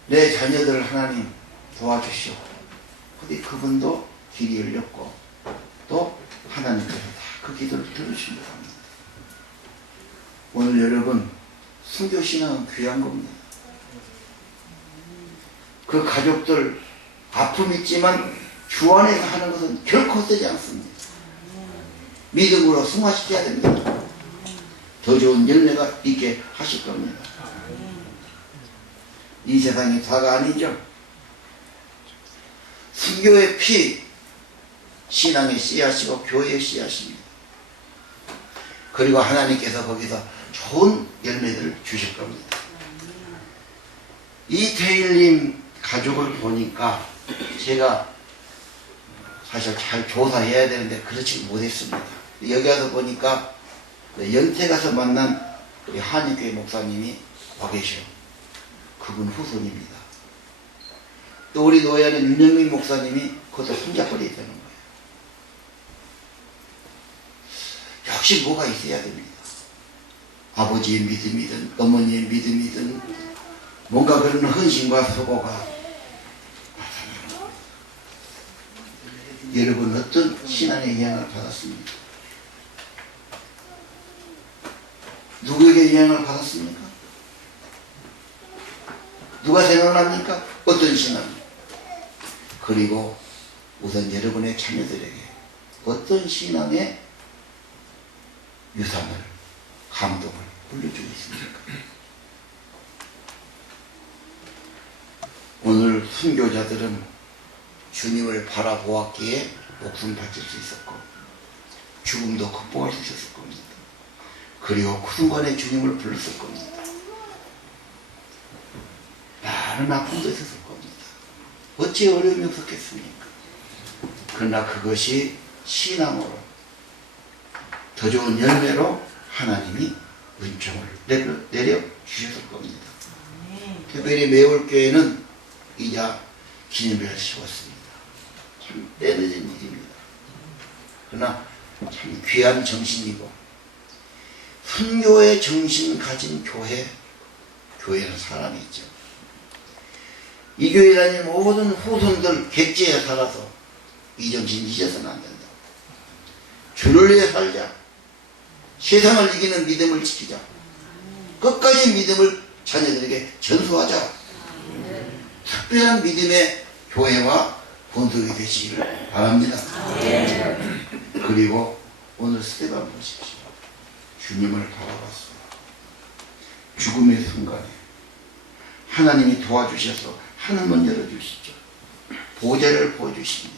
내 자녀들 하나님 도와주시오. 근데 그분도 길이 열렸고 또 하나님께서 다 그 기도를 들으신 것 합니다. 오늘 여러분, 순교신앙은 귀한 겁니다. 그 가족들 아픔 있지만 주 안에서 하는 것은 결코 헛되지 않습니다. 믿음으로 승화시켜야 됩니다. 더 좋은 열매가 있게 하실 겁니다. 이 세상이 다가 아니죠. 순교의 피, 신앙의 씨앗이고 교회의 씨앗입니다. 그리고 하나님께서 거기서 좋은 열매들을 주실 겁니다. 이태일님 가족을 보니까 제가 사실 잘 조사해야 되는데 그렇지 못했습니다. 여기 와서 보니까 연태 가서 만난 우리 한인교회 목사님이 와 계셔. 그분 후손입니다. 또 우리 노예하는 윤영민 목사님이 그것도 손잡거리 되는 거예요. 역시 뭐가 있어야 됩니다. 아버지의 믿음이든 어머니의 믿음이든 뭔가 그런 헌신과 수고가 나타나는 거예요. 여러분 어떤 신앙의 영향을 받았습니까? 누구에게 영향을 받았습니까? 누가 생각납니까? 어떤 신앙? 그리고 우선 여러분의 자녀들에게 어떤 신앙의 유산을, 감동을 물려주고 있습니까? 오늘 순교자들은 주님을 바라보았기에 목숨 바칠 수 있었고 죽음도 극복할 수 있었을 겁니다. 그리고 그 순간에 주님을 불렀을 겁니다. 많은 아픔도 있었을 겁니다. 어찌 어려움이 없었겠습니까? 그러나 그것이 신앙으로 더 좋은 열매로 하나님이 은총을 내려주셨을 겁니다. 특별히 매월교회는 이자 기념비를 세웠습니다. 참 때늦은 일입니다. 그러나 참 귀한 정신이고 순교의 정신 가진 교회는 사람이 있죠. 이 교회 다니는 모든 후손들 객지에 살아서 이 정신 잊어서는 안 된다. 주를 위해 살자. 세상을 이기는 믿음을 지키자. 끝까지 믿음을 자녀들에게 전수하자. 특별한 믿음의 교회와 본속이 되시기를 바랍니다. 그리고 오늘 스테반 보십시오. 주님을 바라봤어요. 죽음의 순간에 하나님이 도와주셔서 하늘문 열어주시죠. 보좌를 보여주십니다.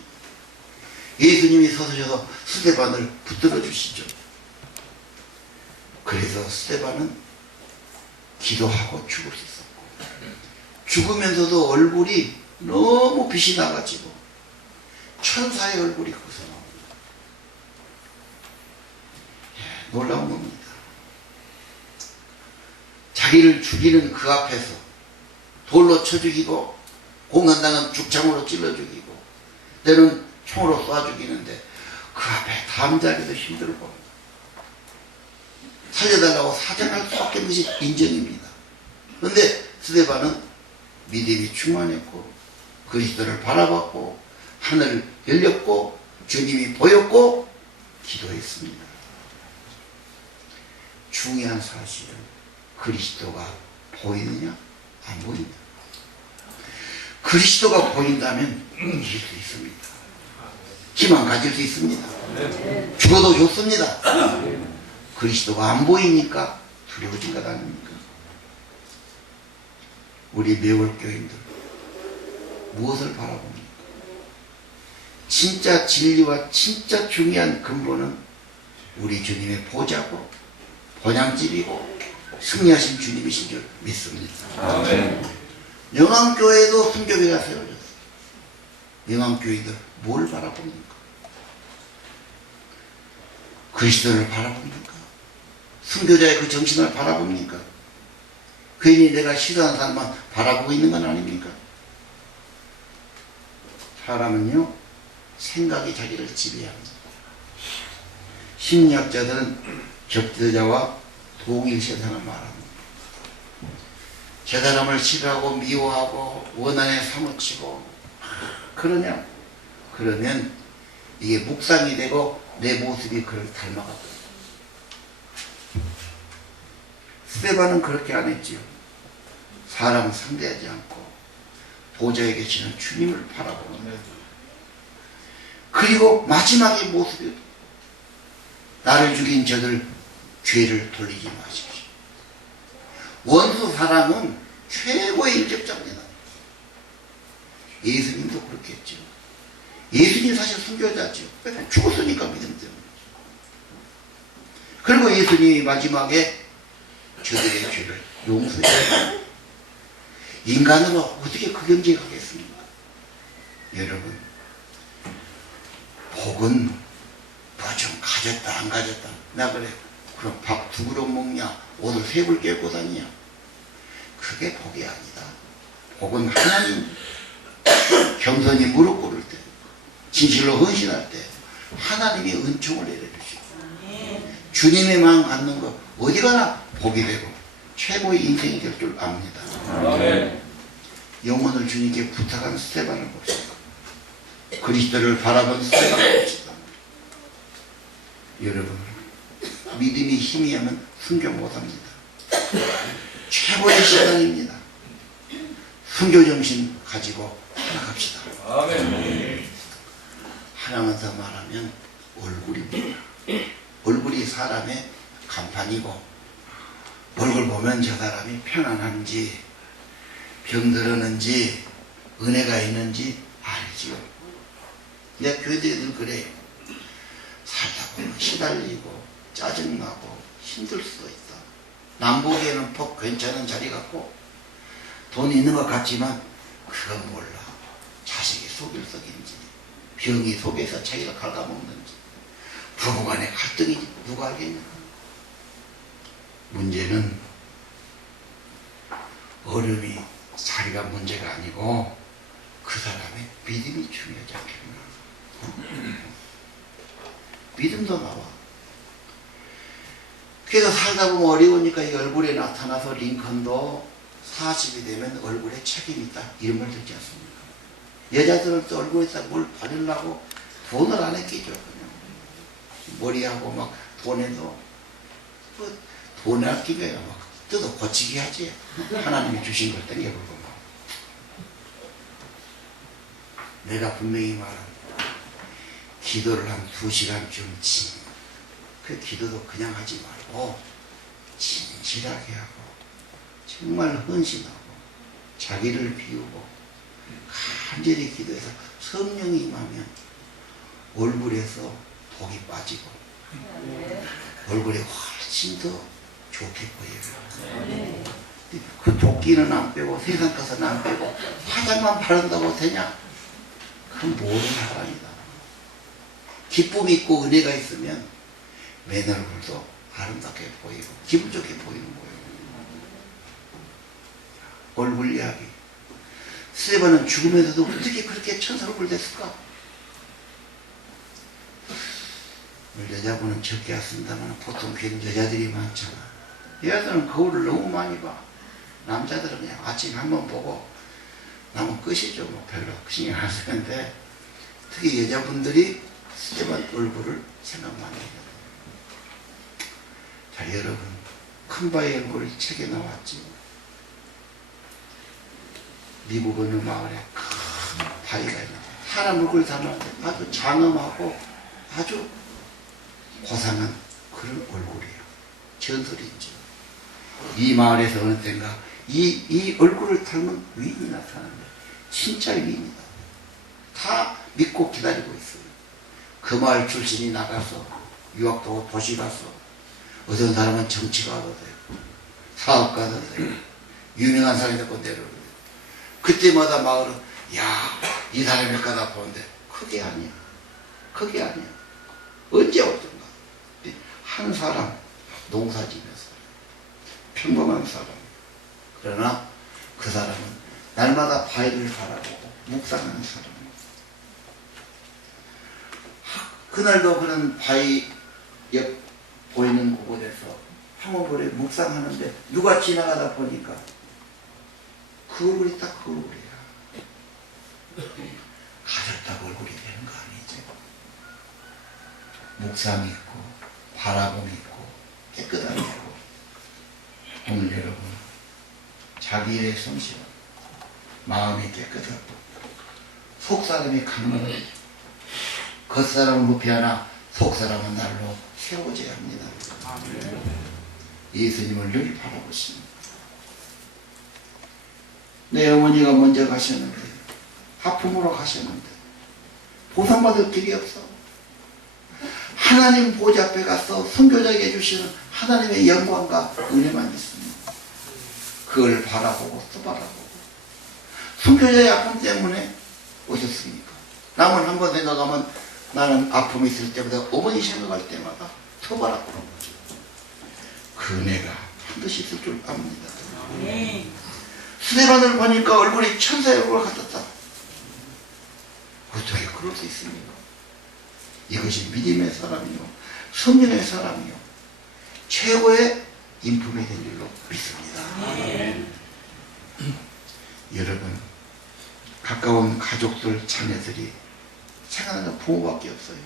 예수님이 서서셔서 스데반을 붙들어 주시죠. 그래서 스데반은 기도하고 죽을 수 있었고 죽으면서도 얼굴이 너무 빛이 나가지고 천사의 얼굴이 거기서 나옵니다. 놀라운 겁니다. 자기를 죽이는 그 앞에서 돌로 쳐 죽이고 공간당은 죽창으로 찔러 죽이고 때는 총으로 쏴 죽이는데 그 앞에 담자기도 힘들고 살려달라고 사정할 수밖에 없는 것이 인정입니다. 그런데 스데반은 믿음이 충만했고 그리스도를 바라봤고 하늘을 열렸고 주님이 보였고 기도했습니다. 중요한 사실은 그리스도가 보이느냐 안 보이느냐. 그리스도가 보인다면 이길 수 있습니다. 희망 가질 수 있습니다. 죽어도 좋습니다. 그리스도가 안 보이니까 두려워진 것 아닙니까? 우리 매월교인들 무엇을 바라봅니까? 진짜 진리와 진짜 중요한 근본은 우리 주님의 보좌고 본향집이고 승리하신 주님이신 줄 믿습니다. 영암교회도 순교회가 세워졌어요. 영암교회들 뭘 바라봅니까? 그리스도를 바라봅니까? 순교자의 그 정신을 바라봅니까? 괜히 내가 싫어하는 사람만 바라보고 있는 건 아닙니까? 사람은요 생각이 자기를 지배합니다. 심리학자들은 적대자와 동일 세상을 말합니다. 저 사람을 싫어하고 미워하고 원한에 사무치고 그러냐? 그러면 이게 묵상이 되고 내 모습이 그를 닮아갔다. 스데반은 그렇게 안 했지요. 사람 상대하지 않고 보좌에 계시는 주님을 바라보는 거예요. 그리고 마지막의 모습이 나를 죽인 저들 죄를 돌리지 마십시오. 원수 사랑은 최고의 인격자입니다. 예수님도 그렇게 했죠. 예수님 사실 순교자죠. 죽었으니까 믿음 때문에. 그리고 예수님이 마지막에 저들의 죄를 용서해요. 인간으로 어떻게 그 경지에 가겠습니까? 여러분 복은 뭐 좀 가졌다 안 가졌다. 나 그래. 그럼 밥 2그릇 먹냐? 옷을 3벌 깨고 다니냐? 그게 복이 아니다. 복은 하나님 겸손히 무릎 꿇을 때, 진실로 헌신할 때 하나님이 은총을 내려주시고 주님의 마음 갖는 것 어디 가나 복이 되고 최고의 인생이 될 줄 압니다. 영혼을 주님께 부탁한 스테반을 봅시다. 그리스도를 바라본 스테반을 봅시다. 여러분, 믿음이 힘이 하면 순교 못합니다. 최고의 시간입니다. 순교정신 가지고 살아갑시다. 하나만 더 말하면 얼굴입니다. 얼굴이 사람의 간판이고 얼굴 보면 저 사람이 편안한지 병들었는지 은혜가 있는지 알지요. 내 교회들이 그래. 살다 보면 시달리고 짜증나고 힘들 수도 있다. 남보기에는 복 괜찮은 자리 같고 돈 있는 것 같지만 그건 몰라. 자식이 속일 썩인지 병이 속에서 자기가 갉아먹는지 부부간의 갈등이 누가 알겠냐. 문제는 어려움이 자리가 문제가 아니고 그 사람의 믿음이 중요하지 않겠나. 믿음도 나와. 그래서 살다 보면 어려우니까 이 얼굴에 나타나서 링컨도 40이 되면 얼굴에 책임이 있다 이런 말 듣지 않습니까? 여자들은 또 얼굴에다 뭘 바르려고 돈을 안 아끼죠. 그냥 머리하고 막 돈에도 뭐 돈을 아끼면 막 뜯어 고치기 하지. 하나님이 주신 걸 땡겨보고 막. 내가 분명히 말한 기도를 한 2시간쯤 그 기도도 그냥 하지 말고 진실하게 하고 정말 헌신하고 자기를 비우고 간절히 기도해서 성령이 임하면 얼굴에서 복이 빠지고 얼굴에 훨씬 더 좋게 보여요. 그 도끼는 안 빼고 세상 것은 안 빼고 화장만 바른다고 되냐? 그건 모르는 사람이다. 기쁨이 있고 은혜가 있으면 맨 얼굴도 아름답게 보이고 기분 좋게 보이는 거예요. 얼굴 이야기. 스테반은 죽으면서도 어떻게 그렇게 천사 얼굴 됐을까? 여자분은 적게 왔습니다만 보통 교회는 여자들이 많잖아. 여자들은 거울을 너무 많이 봐. 남자들은 그냥 아침에 한번 보고 나면 끝이죠. 뭐 별로 신경 안 쓰는데 특히 여자분들이 스테반 얼굴을 생각 많이 해요. 자, 여러분, 큰 바위 얼굴 책에 나왔지. 미국 어느 마을에 큰 바위가 있는데 사람 얼굴 닮았는데 아주 장엄하고 아주 고상한 그런 얼굴이에요. 전설이죠. 이 마을에서 어느 때인가 이 얼굴을 닮은 위인이 나타났는데 진짜 위인이다. 다 믿고 기다리고 있어요. 그 마을 출신이 나가서 유학도 오고 도시 가서 어떤 사람은 정치가도 되고 사업가도 되고 유명한 사람이 되고 내려오고 그때마다 마을은 야, 이 사람일까 나 보는데 그게 아니야. 그게 아니야. 언제 어떤가. 한 사람 농사지면서 평범한 사람. 그러나 그 사람은 날마다 바위를 바라보고 묵상하는 사람. 그날도 그런 바위 옆 보이는 곳에서 한꺼번에 묵상하는데 누가 지나가다 보니까 그 얼굴이 딱 그 얼굴이야. 가졌다고 얼굴이 되는 거 아니지. 묵상이 있고 바라봄이 있고 깨끗함이 있고. 오늘 여러분 자기 일에 성실하고 마음이 깨끗하고 속사람이 강건하고 겉사람은 무피하나 속사람은 날로 세워져야 합니다. 예수님을 늘 바라보십니다. 내 어머니가 먼저 가셨는데 하품으로 가셨는데 보상받을 길이 없어. 하나님 보좌 앞에 가서 선교자에게 주시는 하나님의 영광과 은혜만 있습니다. 그걸 바라보고 또 바라보고. 선교자의 아픔 때문에 오셨습니까? 남은 한번 생각하면 나는 아픔이 있을 때마다 어머니 생각할 때마다 더 바라보는 거죠. 그 은혜가 반드시 있을 줄 압니다. 스데반을 보니까 얼굴이 천사의 얼굴 같았다. 어떻게 그럴 수 있습니까? 이것이 믿음의 사람이요 성령의 사람이요 최고의 인품이 된 줄로 믿습니다. 여러분, 가까운 가족들, 자녀들이 생각하는 부모밖에 없어요.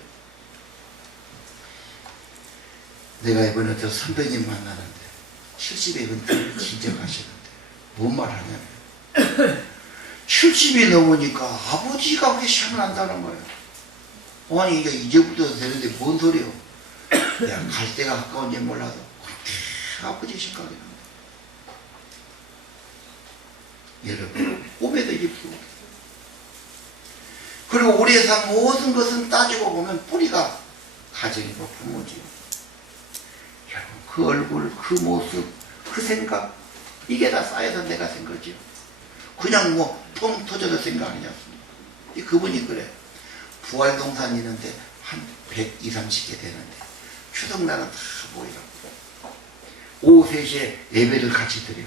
내가 이번에 저 선배님 만나는데 70에 은퇴를 진짜 가시는데 뭔 말 하냐면 70이 넘으니까 아버지가 그렇게 시험을 한다는 거예요. 아니 이게 이제부터 되는데 뭔 소리요? 내가 갈 때가 가까운지 몰라도 아버지 생각이 납니다. 여러분, 꿈에도 이게 부러워요. 그리고 우리의 삶 모든 것은 따지고 보면 뿌리가 가정이고 부모지요. 여러분, 그 얼굴, 그 모습, 그 생각, 이게 다 쌓여서 내가 된 거죠. 그냥 뭐 펑 터져서 생각 아니었습니까? 그분이 그래. 부활동산 있는데 한 120, 30개 되는데 추석날은 다 모이라고. 오후 3시에 예배를 같이 드려.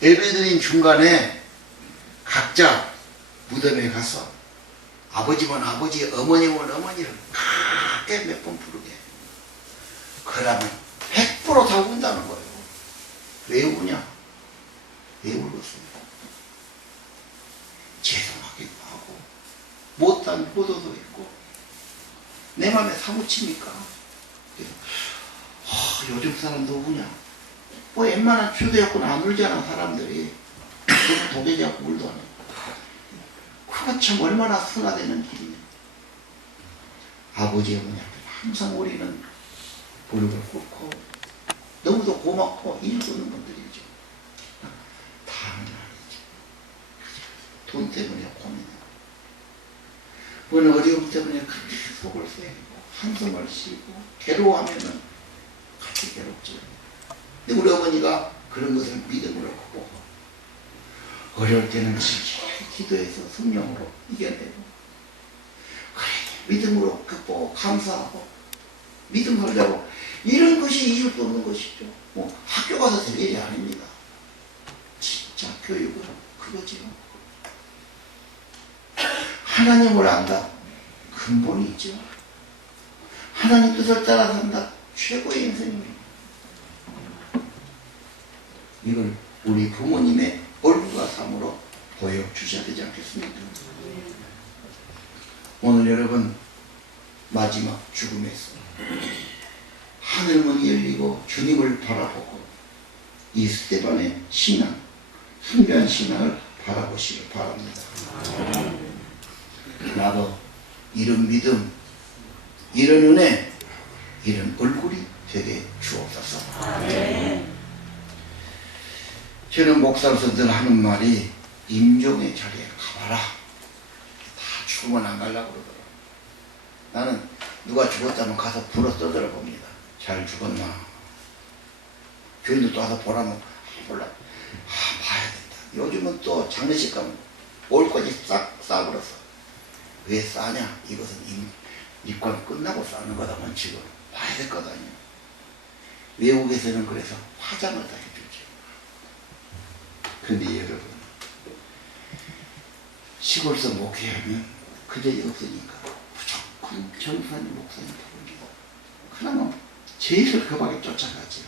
예배 드린 중간에 각자 무덤에 가서 아버지면 아버지, 어머니면 어머니를 크게 몇 번 부르게. 그러면 100% 다 운다는 거예요. 왜 우냐? 왜 울었습니까? 죄송하기도 하고 못한 효도도 있고 내 맘에 사무칩니까? 요즘 사람도 우냐? 뭐 웬만한 초대였고 안 울잖아 사람들이. 너무 도개지하고 울도 안 해. 그거 참 얼마나 순화되는 길이냐. 아버지 어머니한테 항상 우리는 무릎을 꿇고 너무도 고맙고 일 쏘는 분들이죠. 다음은 아니죠. 돈 때문에 고민해요. 어느 어려움 때문에 그렇게 속을 쓰이고 한숨을 쉬고 괴로워하면은 같이 괴롭죠. 근데 우리 어머니가 그런 것을 믿음으로 보고 어려울 때는 지키게 기도해서 성령으로 이겨내고 그래 믿음으로 극복하고 감사하고 믿음 하려고 이런 것이 잊을 수 없는 것이죠. 뭐 학교 가서 될 일이 아닙니다. 진짜 교육은 그거지요. 하나님을 안다. 근본이 있죠. 하나님 뜻을 따라 산다. 최고의 인생입니다. 이걸 우리 부모님의 얼굴과 삶으로 보여주셔야 되지 않겠습니까? 오늘 여러분 마지막 죽음에서 하늘문이 열리고 주님을 바라보고 이 스데반의 신앙, 순교한 신앙을 바라보시길 바랍니다. 나도 이런 믿음, 이런 은혜, 이런 얼굴이 되게 주옵소서. 저는 목사로서 늘 하는 말이 임종의 자리에 가봐라. 다 죽으면 안 가려고 그러더라고요. 나는 누가 죽었다면 가서 불어 떠들어 봅니다. 잘 죽었나? 교인들도 와서 보라면 몰라. 봐야 된다. 요즘은 또 장례식 가면 올까지 싹 싸버렸어. 왜 싸냐? 이것은 입관 끝나고 싸는 거다만 지금 봐야 될 거다니. 외국에서는 그래서 화장을 다 해주죠. 근데 여러분 시골에서 목회하면 그저이 없으니까 무조건 정사님 목사님 부릅니다. 그러면 제일 급하게 쫓아가죠.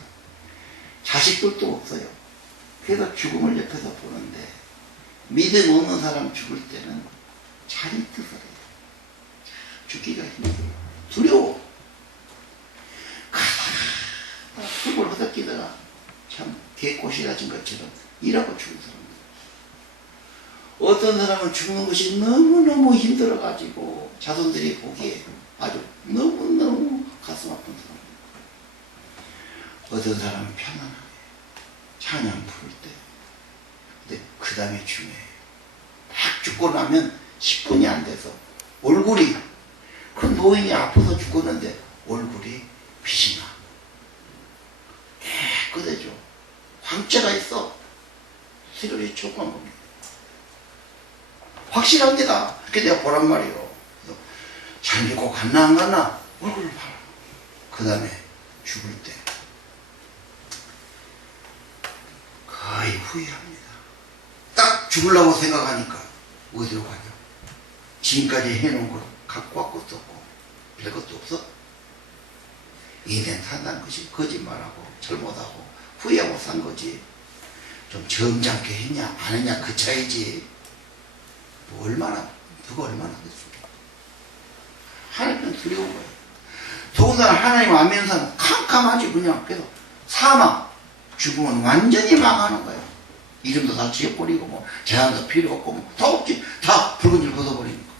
자식들도 없어요. 그래서 죽음을 옆에서 보는데 믿음 없는 사람 죽을 때는 자기 뜻을 해요. 죽기가 힘들어요. 두려워. 가다가 숨을 허덕이다가 참 개꽃이 가진 것처럼 일하고 죽은 사람들. 어떤 사람은 죽는 것이 너무너무 힘들어가지고 자손들이 보기에 아주 너무너무 가슴 아픈 사람. 어떤 사람은 편안하게 찬양 부를 때. 근데 그 다음에 중요해요. 딱 죽고 나면 10분이 안 돼서 얼굴이 그 노인이 아파서 죽었는데 얼굴이 빛이 나. 깨끗해져. 광채가 있어. 세월이 조금 겁니다. 확실합니다. 그렇게 내가 보란 말이에요. 잘 믿고 갔나 안 갔나 얼굴을 봐라. 그 다음에 죽을 때 거의 후회합니다. 딱 죽으려고 생각하니까 어디로 가냐? 지금까지 해놓은 걸 갖고 갈 것도 없고 별것도 없어? 인생 산다는 것이 거짓말하고 잘못하고 후회하고 산 거지. 좀 점잖게 했냐 안 했냐 그 차이지. 누가 얼마나 그랬습니까? 하나님은 두려운 거예요. 더군다나 하나님 안 믿는 사람은 캄캄하지 그냥. 그래서 사망 죽으면 완전히 망하는 거예요. 이름도 다 지어버리고 뭐 재산도 필요 없고 뭐 다 없지. 다 붉은 줄 걷어버리니까.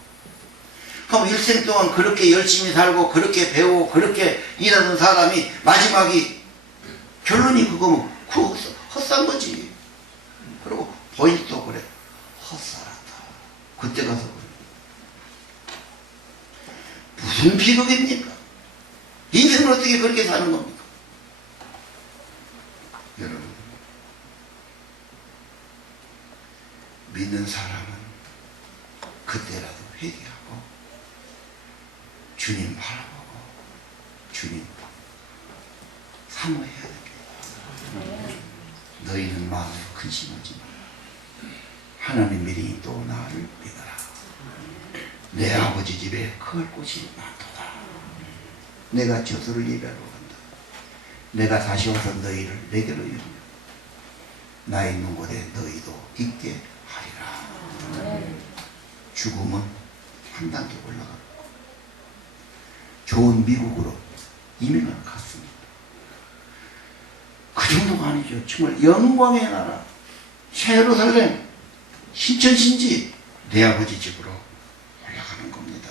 그럼 일생 동안 그렇게 열심히 살고 그렇게 배우고 그렇게 일하는 사람이 마지막이 결론이 그거면 그 헛산 거지. 그리고 본인도 그래. 헛살았다. 그때 가서 그래. 무슨 비극입니까? 인생을 어떻게 그렇게 사는 겁니까? 여러분, 믿는 사람은 그때라도 회개하고 주님 바라보고 주님 사모해야 됩니다. 너희는 마음에 근심하지 마. 하나님 미리 또 나를 믿어라. 내 아버지 집에 거할 곳이 많도다. 내가 저수를 예배하러 간다. 내가 다시 와서 너희를 내게로 이루며 나 있는 곳에 너희도 있게 하리라. 죽음은 한 단계 올라가고 좋은 미국으로 이민을 갔습니다. 그 정도가 아니죠. 정말 영광의 나라 예루살렘 신천신지 내 아버지 집으로 올라가는 겁니다.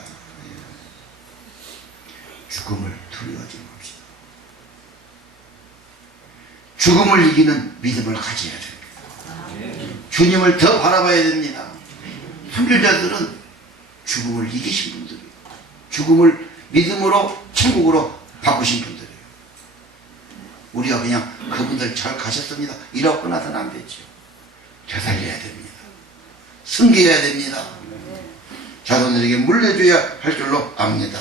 죽음을 두려워하지 맙시다. 죽음을 이기는 믿음을 가져야 됩니다. 주님을 더 바라봐야 됩니다. 선교자들은 죽음을 이기신 분들이에요. 죽음을 믿음으로 천국으로 바꾸신 분들이에요. 우리가 그냥 그분들 잘 가셨습니다 이러고 나서는 안 되죠. 되살려야 됩니다. 섬겨야 됩니다. 자손들에게 물려줘야 할 줄로 압니다.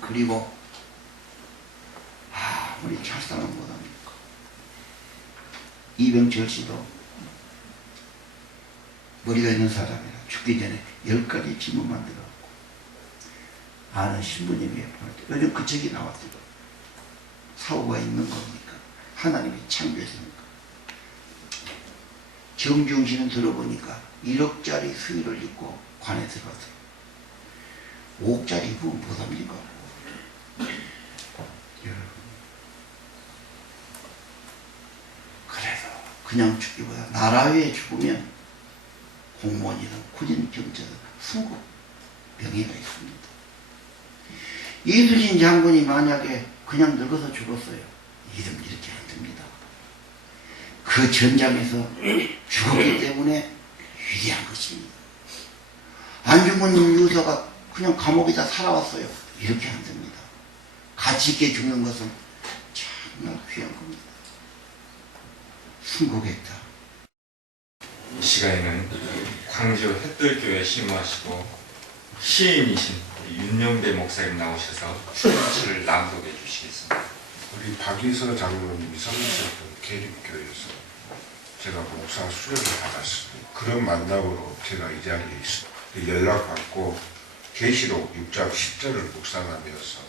그리고 우리 잘 사람 못합니까? 이병철 씨도 머리가 있는 사람이라 죽기 전에 10가지 질문 만들어갖고 아는 신부님이 요즘 그 책이 나왔더라고요. 사고가 있는 겁니까? 하나님이 창조했습니까? 정중 씨는 들어보니까 1억짜리 수의를 입고 관에 들어갔어요. 5억짜리 입으면 못합니까? 여러분, 그래서 그냥 죽기보다 나라에 죽으면 공무원이든 군인 경찰든 순국 명예가 있습니다. 이순신 장군이 만약에 그냥 늙어서 죽었어요. 이름 이렇게 안 됩니다. 그 전장에서 죽었기 때문에 위대한 것입니다. 안중근 유서가 그냥 감옥에다 살아왔어요. 이렇게 안 됩니다. 가치 있게 죽는 것은 정말 귀한 겁니다. 순국했다. 이 시간에는 광주 햇들교회 신무하시고 시인이신 윤영대 목사님 나오셔서 추천시를 낭독해 주시겠습니다. 우리 박이서 장로님이 섬기셨던 계립교회에서 제가 목사 수련을 받았습니다. 그런 만남으로 제가 이 자리에 있습니다. 연락받고 계시록 6장 10절을 묵상하면서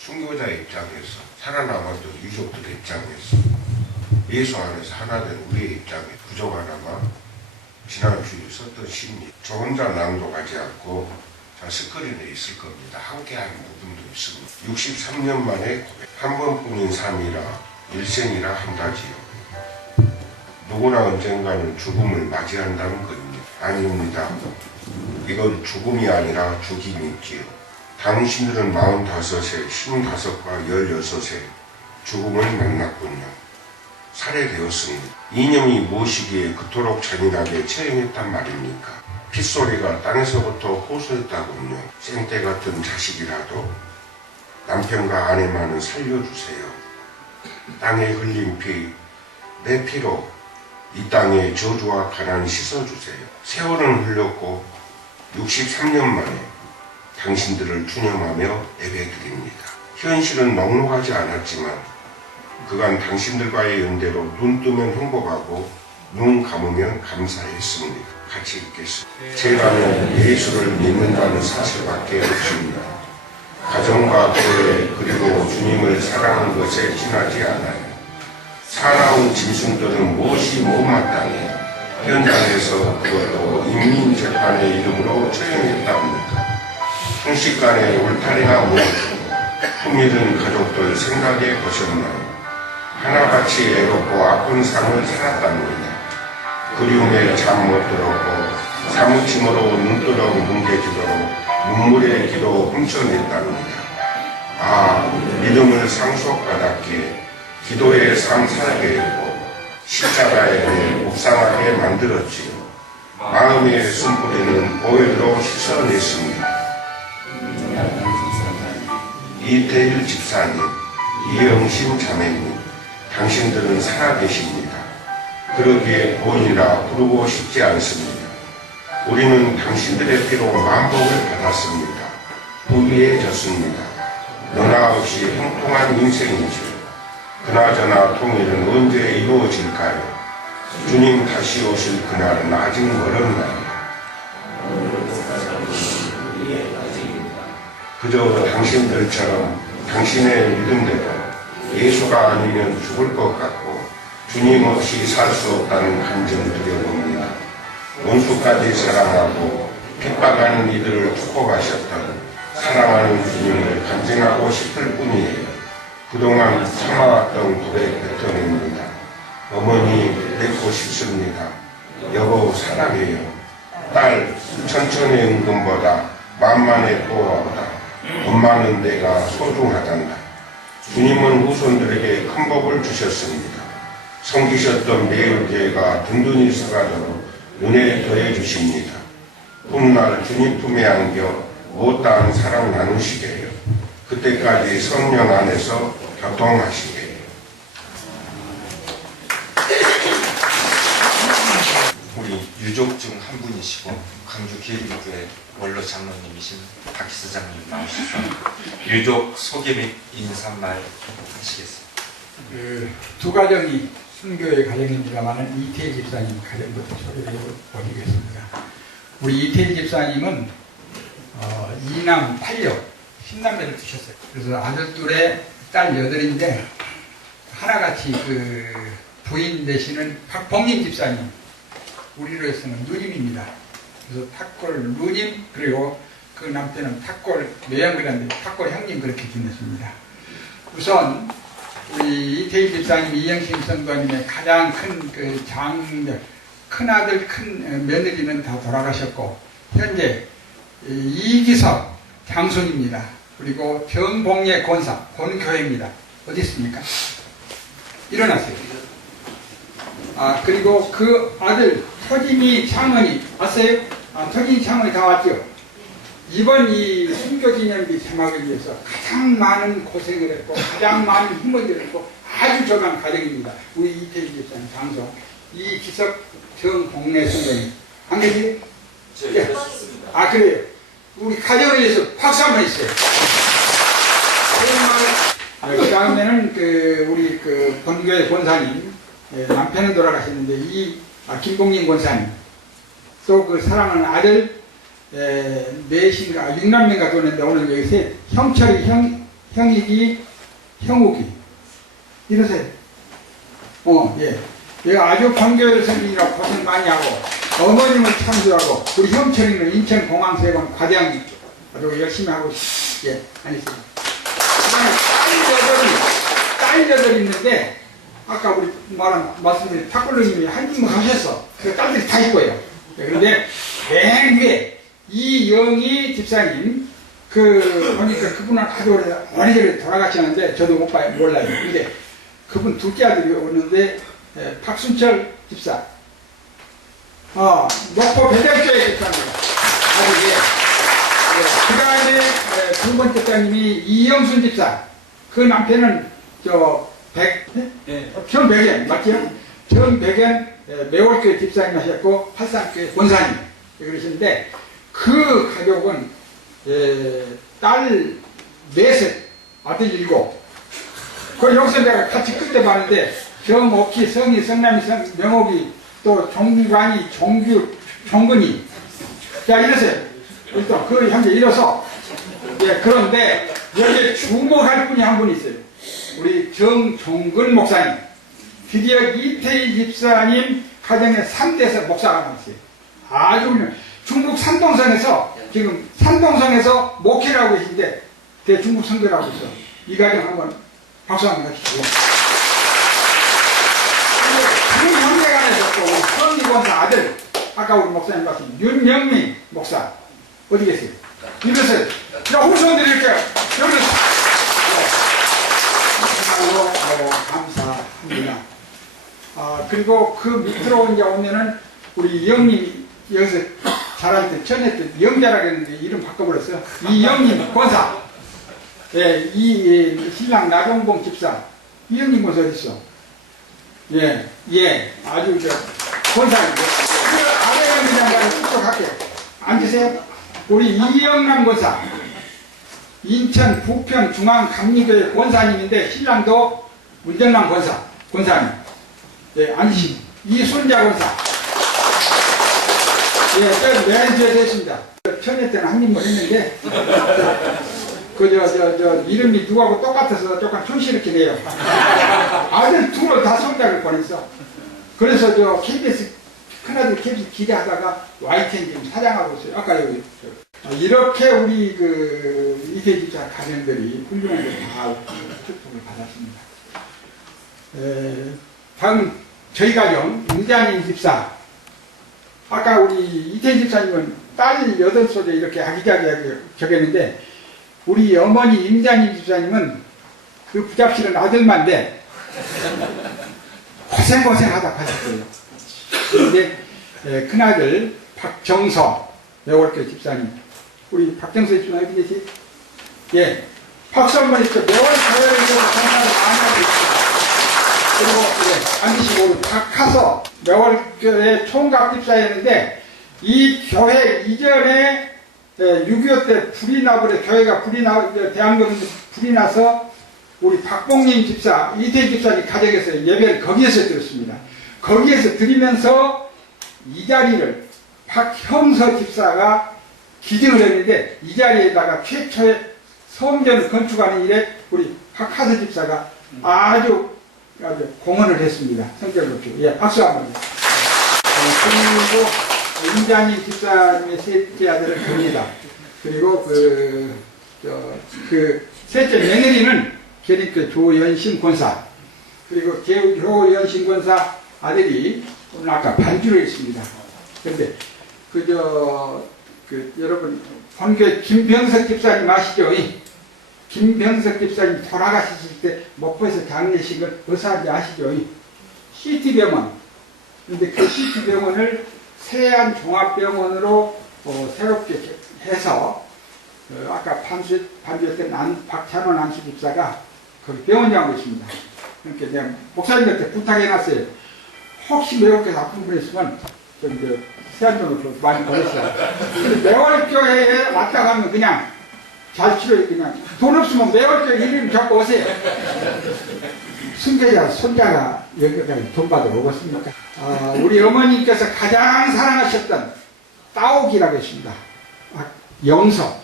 순교자의 입장에서 살아남았던 유족들의 입장에서 예수 안에서 하나 된 우리의 입장에 부족하나마 지난 주일 썼던 심리 저 혼자 낭독하지 않고 자 스크린에 있을 겁니다. 함께하는 부분도 있습니다. 63년 만에 고백. 한 번뿐인 삶이라 일생이라 한다지요. 누구나 언젠가는 죽음을 맞이한다는 것입니다. 아닙니다. 이건 죽음이 아니라 죽임이지요. 당신들은 45세, 55과 16세 죽음을 만났군요. 살해되었습니다. 이념이 무엇이기에 그토록 잔인하게 처형했단 말입니까? 핏소리가 땅에서부터 호소했다군요. 생떼 같은 자식이라도 남편과 아내만은 살려주세요. 땅에 흘린 피, 내 피로 이 땅의 저주와 가난을 씻어주세요. 세월은 흘렸고 63년 만에 당신들을 투념하며 예배드립니다. 현실은 넉넉하지 않았지만 그간 당신들과의 연대로 눈 뜨면 행복하고 눈 감으면 감사했습니다. 같이 읽겠습니다. 제라는 예수를 믿는다는 사실밖에 없습니다. 가정과 교회 그리고 주님을 사랑하는 것에 지나지 않아요. 사나운 짐승들은 무엇이 못마땅해 현장에서 그것도 인민재판의 이름으로 처형했답니까? 순식간에 울타리가 무너지고 품위든 가족들 생각해 보셨나요? 하나같이 애롭고 아픈 삶을 살았답니다. 그리움에 잠 못 들었고 사무침으로 눈두덩 뭉개지도록 눈물의 기도 훔쳐냈답니다. 아, 믿음을 상속받았기에 기도의 삶 살게 했고 십자가에 묵상하게 만들었지요. 마음의 숨뿌리는 보혈로 씻어냈습니다. 이태일 집사님, 이영신 자매님, 당신들은 살아계십니다. 그러기에 고인이라 부르고 싶지 않습니다. 우리는 당신들의 피로 만복을 받았습니다. 부유해졌습니다. 너나 없이 형통한 인생이지요. 그나저나 통일은 언제 이루어질까요? 주님 다시 오실 그날은 아직 멀었나요? 그저 당신들처럼 당신의 믿음대로 예수가 아니면 죽을 것 같고 주님 없이 살 수 없다는 감정 드려봅니다. 원수까지 사랑하고 핍박하는 이들을 축복하셨던 사랑하는 주님을 간증하고 싶을 뿐이에요. 그동안 참아왔던 고백 뱉어냅니다. 어머니 뵙고 싶습니다. 여보 사랑해요. 딸 천천의 은금보다 만만의 보화보다 엄마는 내가 소중하단다. 주님은 후손들에게 큰 복을 주셨습니다. 섬기셨던 매일교회가 든든히 서가도록 은혜 더해 주십니다. 훗날 주님 품에 안겨 못다한 사랑 나누시게 해요. 그때까지 성령 안에서 교통하시게 해요. 우리 유족 중 한 분이시고 광주 기리교회 원로 장로님이신 박희수장님 나오셔서 유족 소개 및 인사말 하시겠습니다. 두 가정이 순교의 가정입니다만 이태일 집사님 가정부터 소개해 드리겠습니다. 우리 이태일 집사님은 2남 8녀 10남매를 두셨어요. 그래서 아들 둘에 딸 8인데 하나같이 그 부인 되시는 박봉림 집사님, 우리로서는 누님입니다. 그래서 탁골 누님, 그리고 그 남편은 탁골 매형이라는데 탁골 형님 그렇게 지냈습니다. 우선 우리 이태일 집사님, 이영신 성도님의 가장 큰 그 장녀, 큰 아들, 큰 며느리는 다 돌아가셨고 현재 이기석 장손입니다. 그리고 정봉예 권사, 본교회입니다. 어디 있습니까? 일어나세요. 그리고 그 아들 터진이 창원이 왔어요? 터진이 창원이 다 왔죠? 이번 이 순교기념비 개막을 위해서 가장 많은 고생을 했고 가장 많은 힘을 들였고 아주 저간 가정입니다. 우리 이태일 집사님 장소 이기석 정봉래 성도님 안 계세요? 네. 그래요. 우리 가정을 위해서 박수 한번 해주세요. 그 다음에는 우리 본교회 권사님, 남편은 돌아가셨는데 김봉진 권사님, 또 그 사랑하는 아들 넷인가 6남매가 도는데 오늘 여기서 형철이, 형익이, 형욱이 이러세요. 예. 얘가 아주 본교회를 섬기느라고 고생 많이 하고 어머님을 참조하고 우리 형철이는 인천공항세관 과대항이 아주 열심히 하고 다녔습니다. 딸 여덟이 있는데 아까 우리 말씀드린 탁골로님이 한짐을 하셨어. 그 딸들이 다 있고요. 그런데 맨 위에 이영희 집사님 보니까 그분은 아주 오래전에 돌아가셨는데 저도 몰라요. 근데 그분 둘째 아들이 오는데 박순철 집사 목포 배정교회 집사입니다. 그 다음에 두 번째 집사님이 이영순 집사, 그 남편은 전백연 맞죠? 전백연 매월교회 집사님 하셨고 팔산교회 권사님 그러시는데 그 가족은 딸 4셋, 아들 7. 그 여기서 내가 같이 그때 봤는데 정옥희, 성희, 성남이, 명옥이, 또 종관이, 종규, 종근이. 자, 이러세요. 일단 그 현재 이뤄서. 예, 그런데 여기에 주목할 분이 한 분 있어요. 우리 정종근 목사님. 드디어 이태희 집사님 가정의 3대에서 목사가 나왔어요. 아주 그냥 중국 산동성에서 지금 산동성에서 목회를 하고 계신데 대중국 선교를 하고 있어. 이 가정 한번 박수 한번 해주시고. 그 형제간에서 또 우리 성리권사 아들, 아까 우리 목사님 봤습니다. 윤영민 목사. 어디 계세요? 이래서 자, 후손들이 이렇게 여기서 정말로 감사합니다. 그리고 그 밑으로 이제 오면은 우리 이영님 여기서 잘할 때 전에 때 영자라고 했는데 이름 바꿔버렸어요. 이영님 권사. 예, 이 신랑 나경봉 집사. 이영님 권사 어디 있어? 예, 아주 권사님. 그 아래에 있는 양반을 쭉 갈게요. 앉으세요. 우리 이영남 권사. 인천 부평 중앙감리교회 권사님인데 신랑도 문정남 권사님. 예, 앉으시고. 이순자 권사. 예, 저 매니저 됐습니다. 천회 때는 한 입만 했는데, 이름이 누구하고 똑같아서 조금 촌스럽게 돼요. 아들 둘을 다 손잡을 뻔했어. 그래서 KBS, 큰아들 KBS 기대하다가 YTN 지금 사장하고 있어요. 아까 여기. 이렇게 우리 이태희 집사 가정들이 훌륭하게 다 축복을 받았습니다. 다음, 저희 가정, 임자님 집사. 아까 우리 이태희 집사님은 딸 8속에 이렇게 아기자기하게 적였는데, 우리 어머니 임자님 집사님은 그 부잡스러운 아들만데, 고생하다 가셨어요. 그런데, 큰아들 박정서, 매월교 집사님. 우리 박정서 집사님 어디 계시? 예. 박수 한번 해주세요. 매월교회를 정말 많이 하고 있습니다. 그리고 앉으시고 박하서 매월교회 총각 집사였는데 이 교회 이전에 6.25 때 불이 나버려 대한민국 불이 나서 우리 박봉님 집사 이태희 집사님 가정에서 예배를 거기에서 드렸습니다. 거기에서 드리면서 이 자리를 박형서 집사가 기증을 했는데 이 자리에다가 최초의 성전을 건축하는 일에 우리 박하서 집사가 아주 공헌을 했습니다. 성전을. 예, 박수 한번. 그리고 임자님 집사님의 셋째 아들을 겁니다. 그리고 셋째 며느리는 계립교 조연신 권사. 그리고 조연신 권사 아들이 오늘 아까 반주를 했습니다. 그런데 여러분 본교회 김병석 집사님 아시죠? 김병석 집사님 돌아가셨을 때 목포에서 장례식을 의사한지 아시죠? CT병원. 근데 그 CT병원을 세안종합병원으로 새롭게 해서 아까 반주했던 박찬원 안수 집사가 거기 병원장으로 있습니다. 그러니까 내가 목사님한테 부탁해놨어요. 혹시 매월교회 아픈 분 있으면 세안병원으로 많이 보냈어요. 근데 매월교회에 왔다 가면 그냥 잘 치료해. 그냥 돈 없으면 매월교회 이름 적고 오세요. 순계자 손자가 여기까지 돈 받으러 오겠습니까? 우리 어머님께서 가장 사랑하셨던 따옥이라고 했습니다. 영서는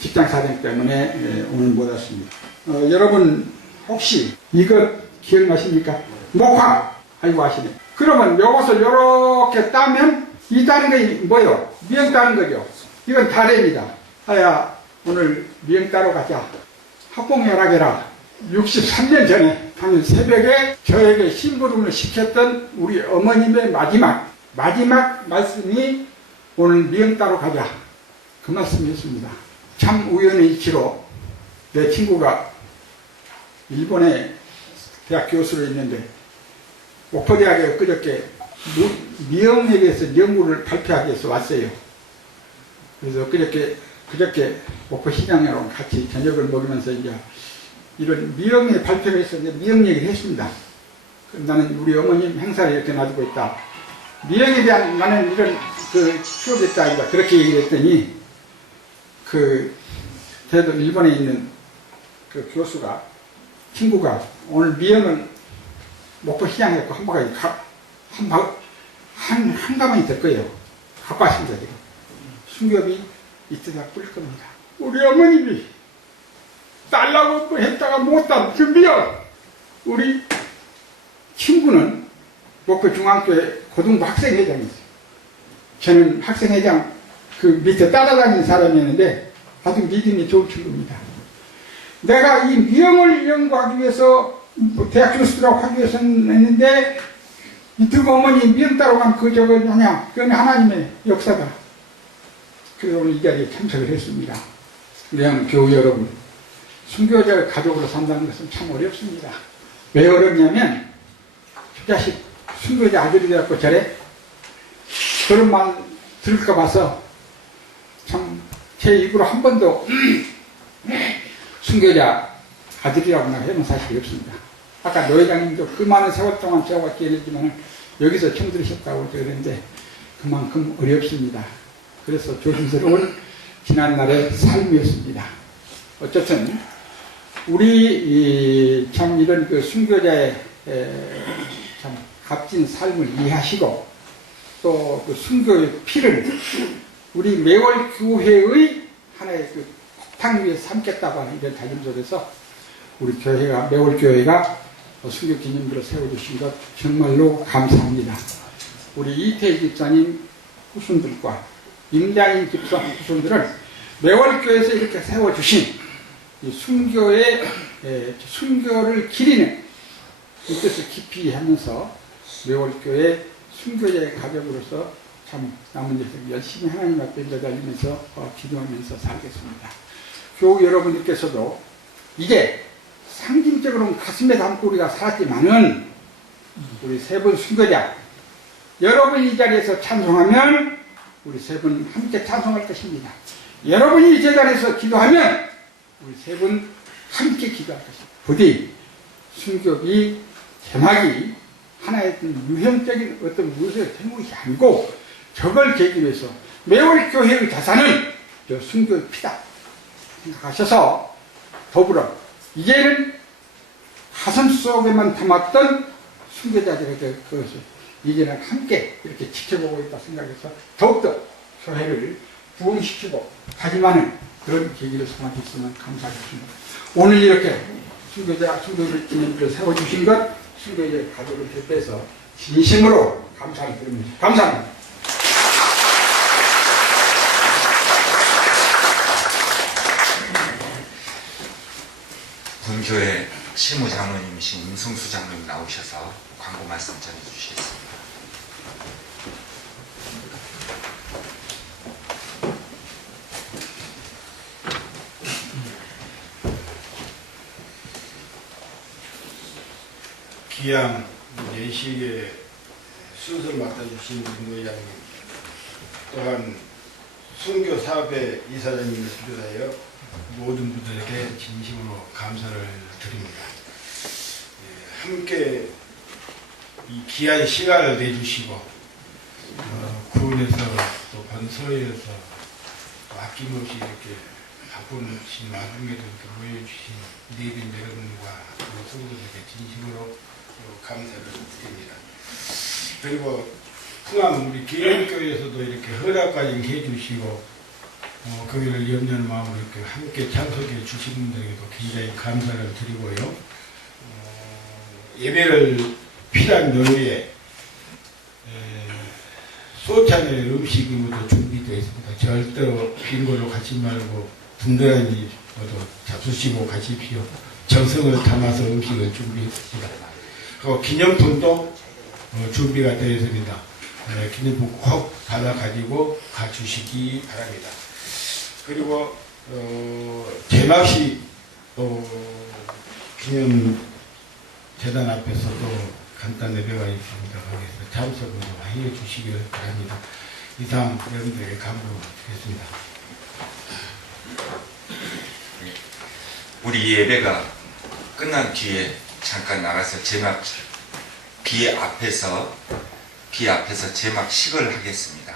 직장 사정 때문에 오늘 못 왔습니다. 여러분 혹시 이거 기억나십니까? 목화. 아이고 아시네. 그러면 요것을 요렇게 따면 이 따는 게 뭐요? 미영 따는 거죠. 이건 다래입니다. 하야 오늘 미영 따러 가자. 합봉혈학이라 63년 전에 당일 새벽에 저에게 심부름을 시켰던 우리 어머님의 마지막 말씀이 오늘 미영 따러 가자. 그 말씀이었습니다. 참 우연의 이치로 내 친구가 일본에 대학 교수로 있는데 목포대학에 그저께 미영에 대해서 연구를 발표하기 위해서 왔어요. 그래서 그저께 목포 시장이랑 같이 저녁을 먹으면서 이제 이런 미영의 발표를 해서 미영 얘기를 했습니다. 나는 우리 어머님 행사를 이렇게 놔두고 있다. 미영에 대한 나는 이런 그 수업했다 아이가 그렇게 얘기를 했더니 그 대도 일본에 있는 그 교수가 친구가 오늘 미연을 목포 시장에 한 바가지 한 가만히 될 거예요. 갖고 왔습니다 지금. 순겹이 이때다 뿌릴 겁니다. 우리 어머님이 딸라고 또 했다가 못한 그 미연 우리 친구는 목포 중앙교회 고등부 학생회장이었어요. 저는 학생회장 그 밑에 따라다니는 사람이었는데 아주 믿음이 좋은 친구입니다. 내가 이 미영을 연구하기 위해서 대학 교수들하고 하기 위해서는 했는데 이틀 어머니 미영 따로 간 그 저거 뭐냐 그건 하나님의 역사다. 그래서 오늘 이 자리에 참석을 했습니다. 그냥 교우 여러분 순교자 가족으로 산다는 것은 참 어렵습니다. 왜 어렵냐면 저 자식 순교자 아들이 되었고 저래 그런 말 들을까 봐서 참 제 입으로 한 번도 순교자 아들이라고 해본 사실이 없습니다. 아까 노 회장님도 그 많은 세월 동안 저와 기회했지만 여기서 처음 들으셨다고 그랬는데 그만큼 어렵습니다. 그래서 조심스러운 지난날의 삶이었습니다. 어쨌든 우리 참 이런 그 순교자의 참 값진 삶을 이해하시고 또 그 순교의 피를 우리 매월 교회의 하나의 그 탕 위에 삼겠다고 하는 이런 다짐 속에서 우리 교회가 매월 교회가 순교 기념비를 세워주신 것 정말로 감사합니다. 우리 이태희 집사님 후손들과 임장인 집사 후손들을 매월 교회에서 이렇게 세워주신 이 순교를 기리는 이 뜻을 깊이 하면서 매월 교회 순교자의 가족으로서 참 남은 인생 열심히 하나님 앞에 매달리면서 기도하면서 살겠습니다. 교우 여러분들께서도 이제 상징적으로는 가슴에 담고 우리가 살았지만은 우리 세 분 순교자 여러분이 이 자리에서 찬송하면 우리 세 분 함께 찬송할 것입니다. 여러분이 이 자리에서 기도하면 우리 세 분 함께 기도할 것입니다. 부디 순교비 제막이 하나의 유형적인 어떤 무엇을 제목이 아니고 저걸 계기로 해서 매월 교회의 자산은 저 순교의 피다 생각하셔서 더불어 이제는 가슴 속에만 담았던 순교자들의 그것을 이제는 함께 이렇게 지켜보고 있다 생각해서 더욱더 교회를 부흥시키고 다짐하는 그런 계기를 삼아주시면 감사하겠습니다. 오늘 이렇게 순교를 기념비를 세워주신 것 순교자의 가족을 대표해서 진심으로 감사를 드립니다. 감사합니다. 본교회 실무장로님이신 임승수 장로님 나오셔서 광고 말씀 전해주시겠습니다. 귀한 예식의 순서를 맡아주신 우리 의장님, 또한 순교 사업의 이사장님을 비롯하여 모든 분들에게 진심으로 감사를 드립니다. 함께 이 귀한 시간을 내주시고 구원에서 또 번소에서 아낌없이 이렇게 바쁘신 와중에도 이렇게 모여주신 내빈 여러분과 성도들에게 진심으로 감사를 드립니다. 그리고 풍암 우리 기념교회에서도 이렇게 허락까지 해주시고 거기를 염려하는 마음으로 이렇게 함께 참석해 주신 분들에게도 굉장히 감사를 드리고요. 예배를 필요한 요리에 소찬의 음식이 모두 준비되어 있습니다. 절대로 빈 걸로 가지 말고 든든하니 모두 잡수시고 가십시오. 정성을 담아서 음식을 준비했습니다. 그리고 기념품도 준비가 되어 있습니다. 기념품 꼭 받아가지고 가주시기 바랍니다. 그리고 제막시 기념 재단 앞에서도 간단 예배가 있습니다. 거기서 참석을 해 주시길 바랍니다. 이상 여러분들에게 감사드리겠습니다. 우리 예배가 끝난 뒤에 잠깐 나가서 비 앞에서 제막식을 하겠습니다.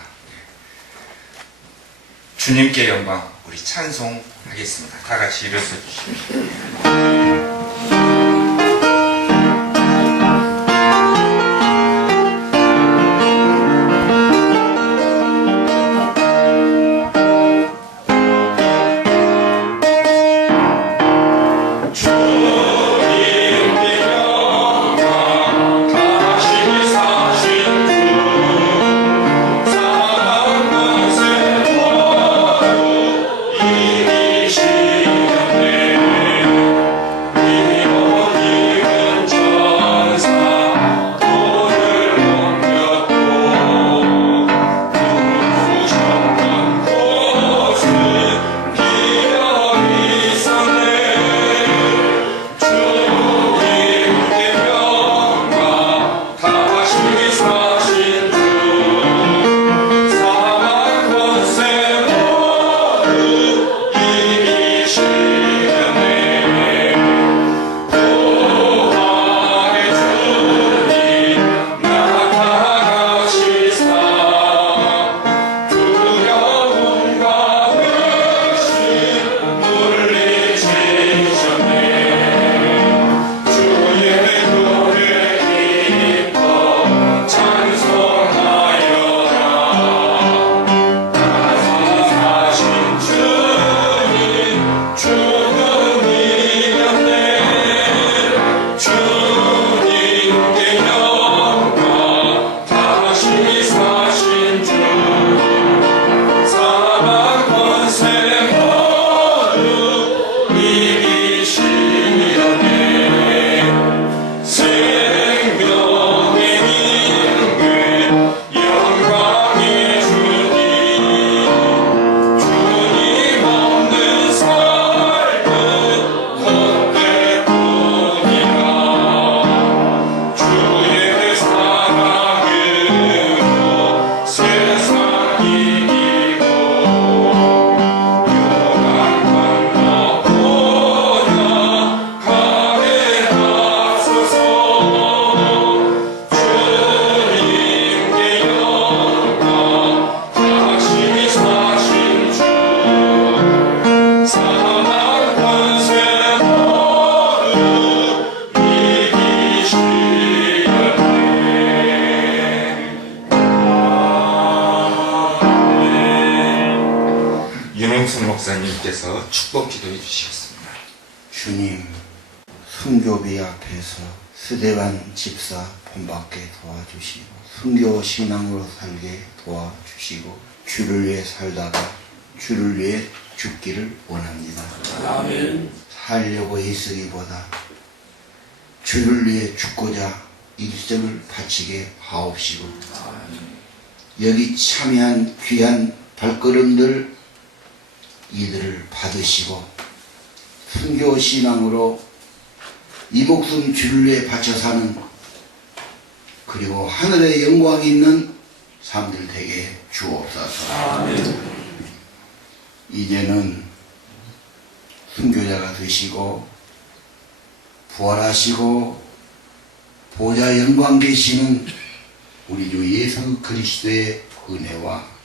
주님께 영광, 우리 찬송하겠습니다. 다 같이 일어서 주십시오. 윤홍순 목사님께서 축복 기도해 주시겠습니다. 주님, 순교비 앞에서 스데반 집사 본받게 도와주시고 순교 신앙으로 살게 도와주시고 주를 위해 살다가 주를 위해 죽기를 원합니다. 아멘. 살려고 애쓰기보다 주를 위해 죽고자 일생을 바치게 하옵시고 여기 참여한 귀한 발걸음들 이들을 받으시고 순교 신앙으로 이 목숨 주를 위해 바쳐 사는 그리고 하늘의 영광이 있는 삶들 되게 주옵소서. 아멘. 이제는 순교자가 되시고 부활하시고 보좌 영광 계시는 우리 주 예수 그리스도의 은혜와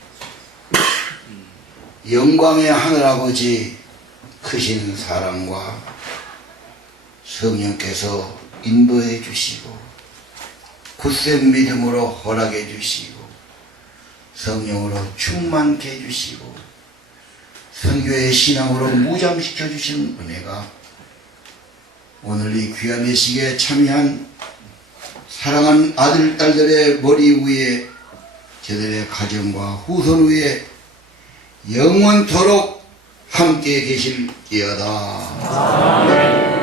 영광의 하늘아버지 크신 사랑과 성령께서 인도해 주시고 굳센 믿음으로 허락해 주시고 성령으로 충만케 해 주시고 선교의 신앙으로 무장시켜 주신 은혜가 오늘 이 귀한 예식에 참여한 사랑하는 아들, 딸들의 머리 위에 저들의 가정과 후손 위에 영원토록 함께 계실지어다. 아멘.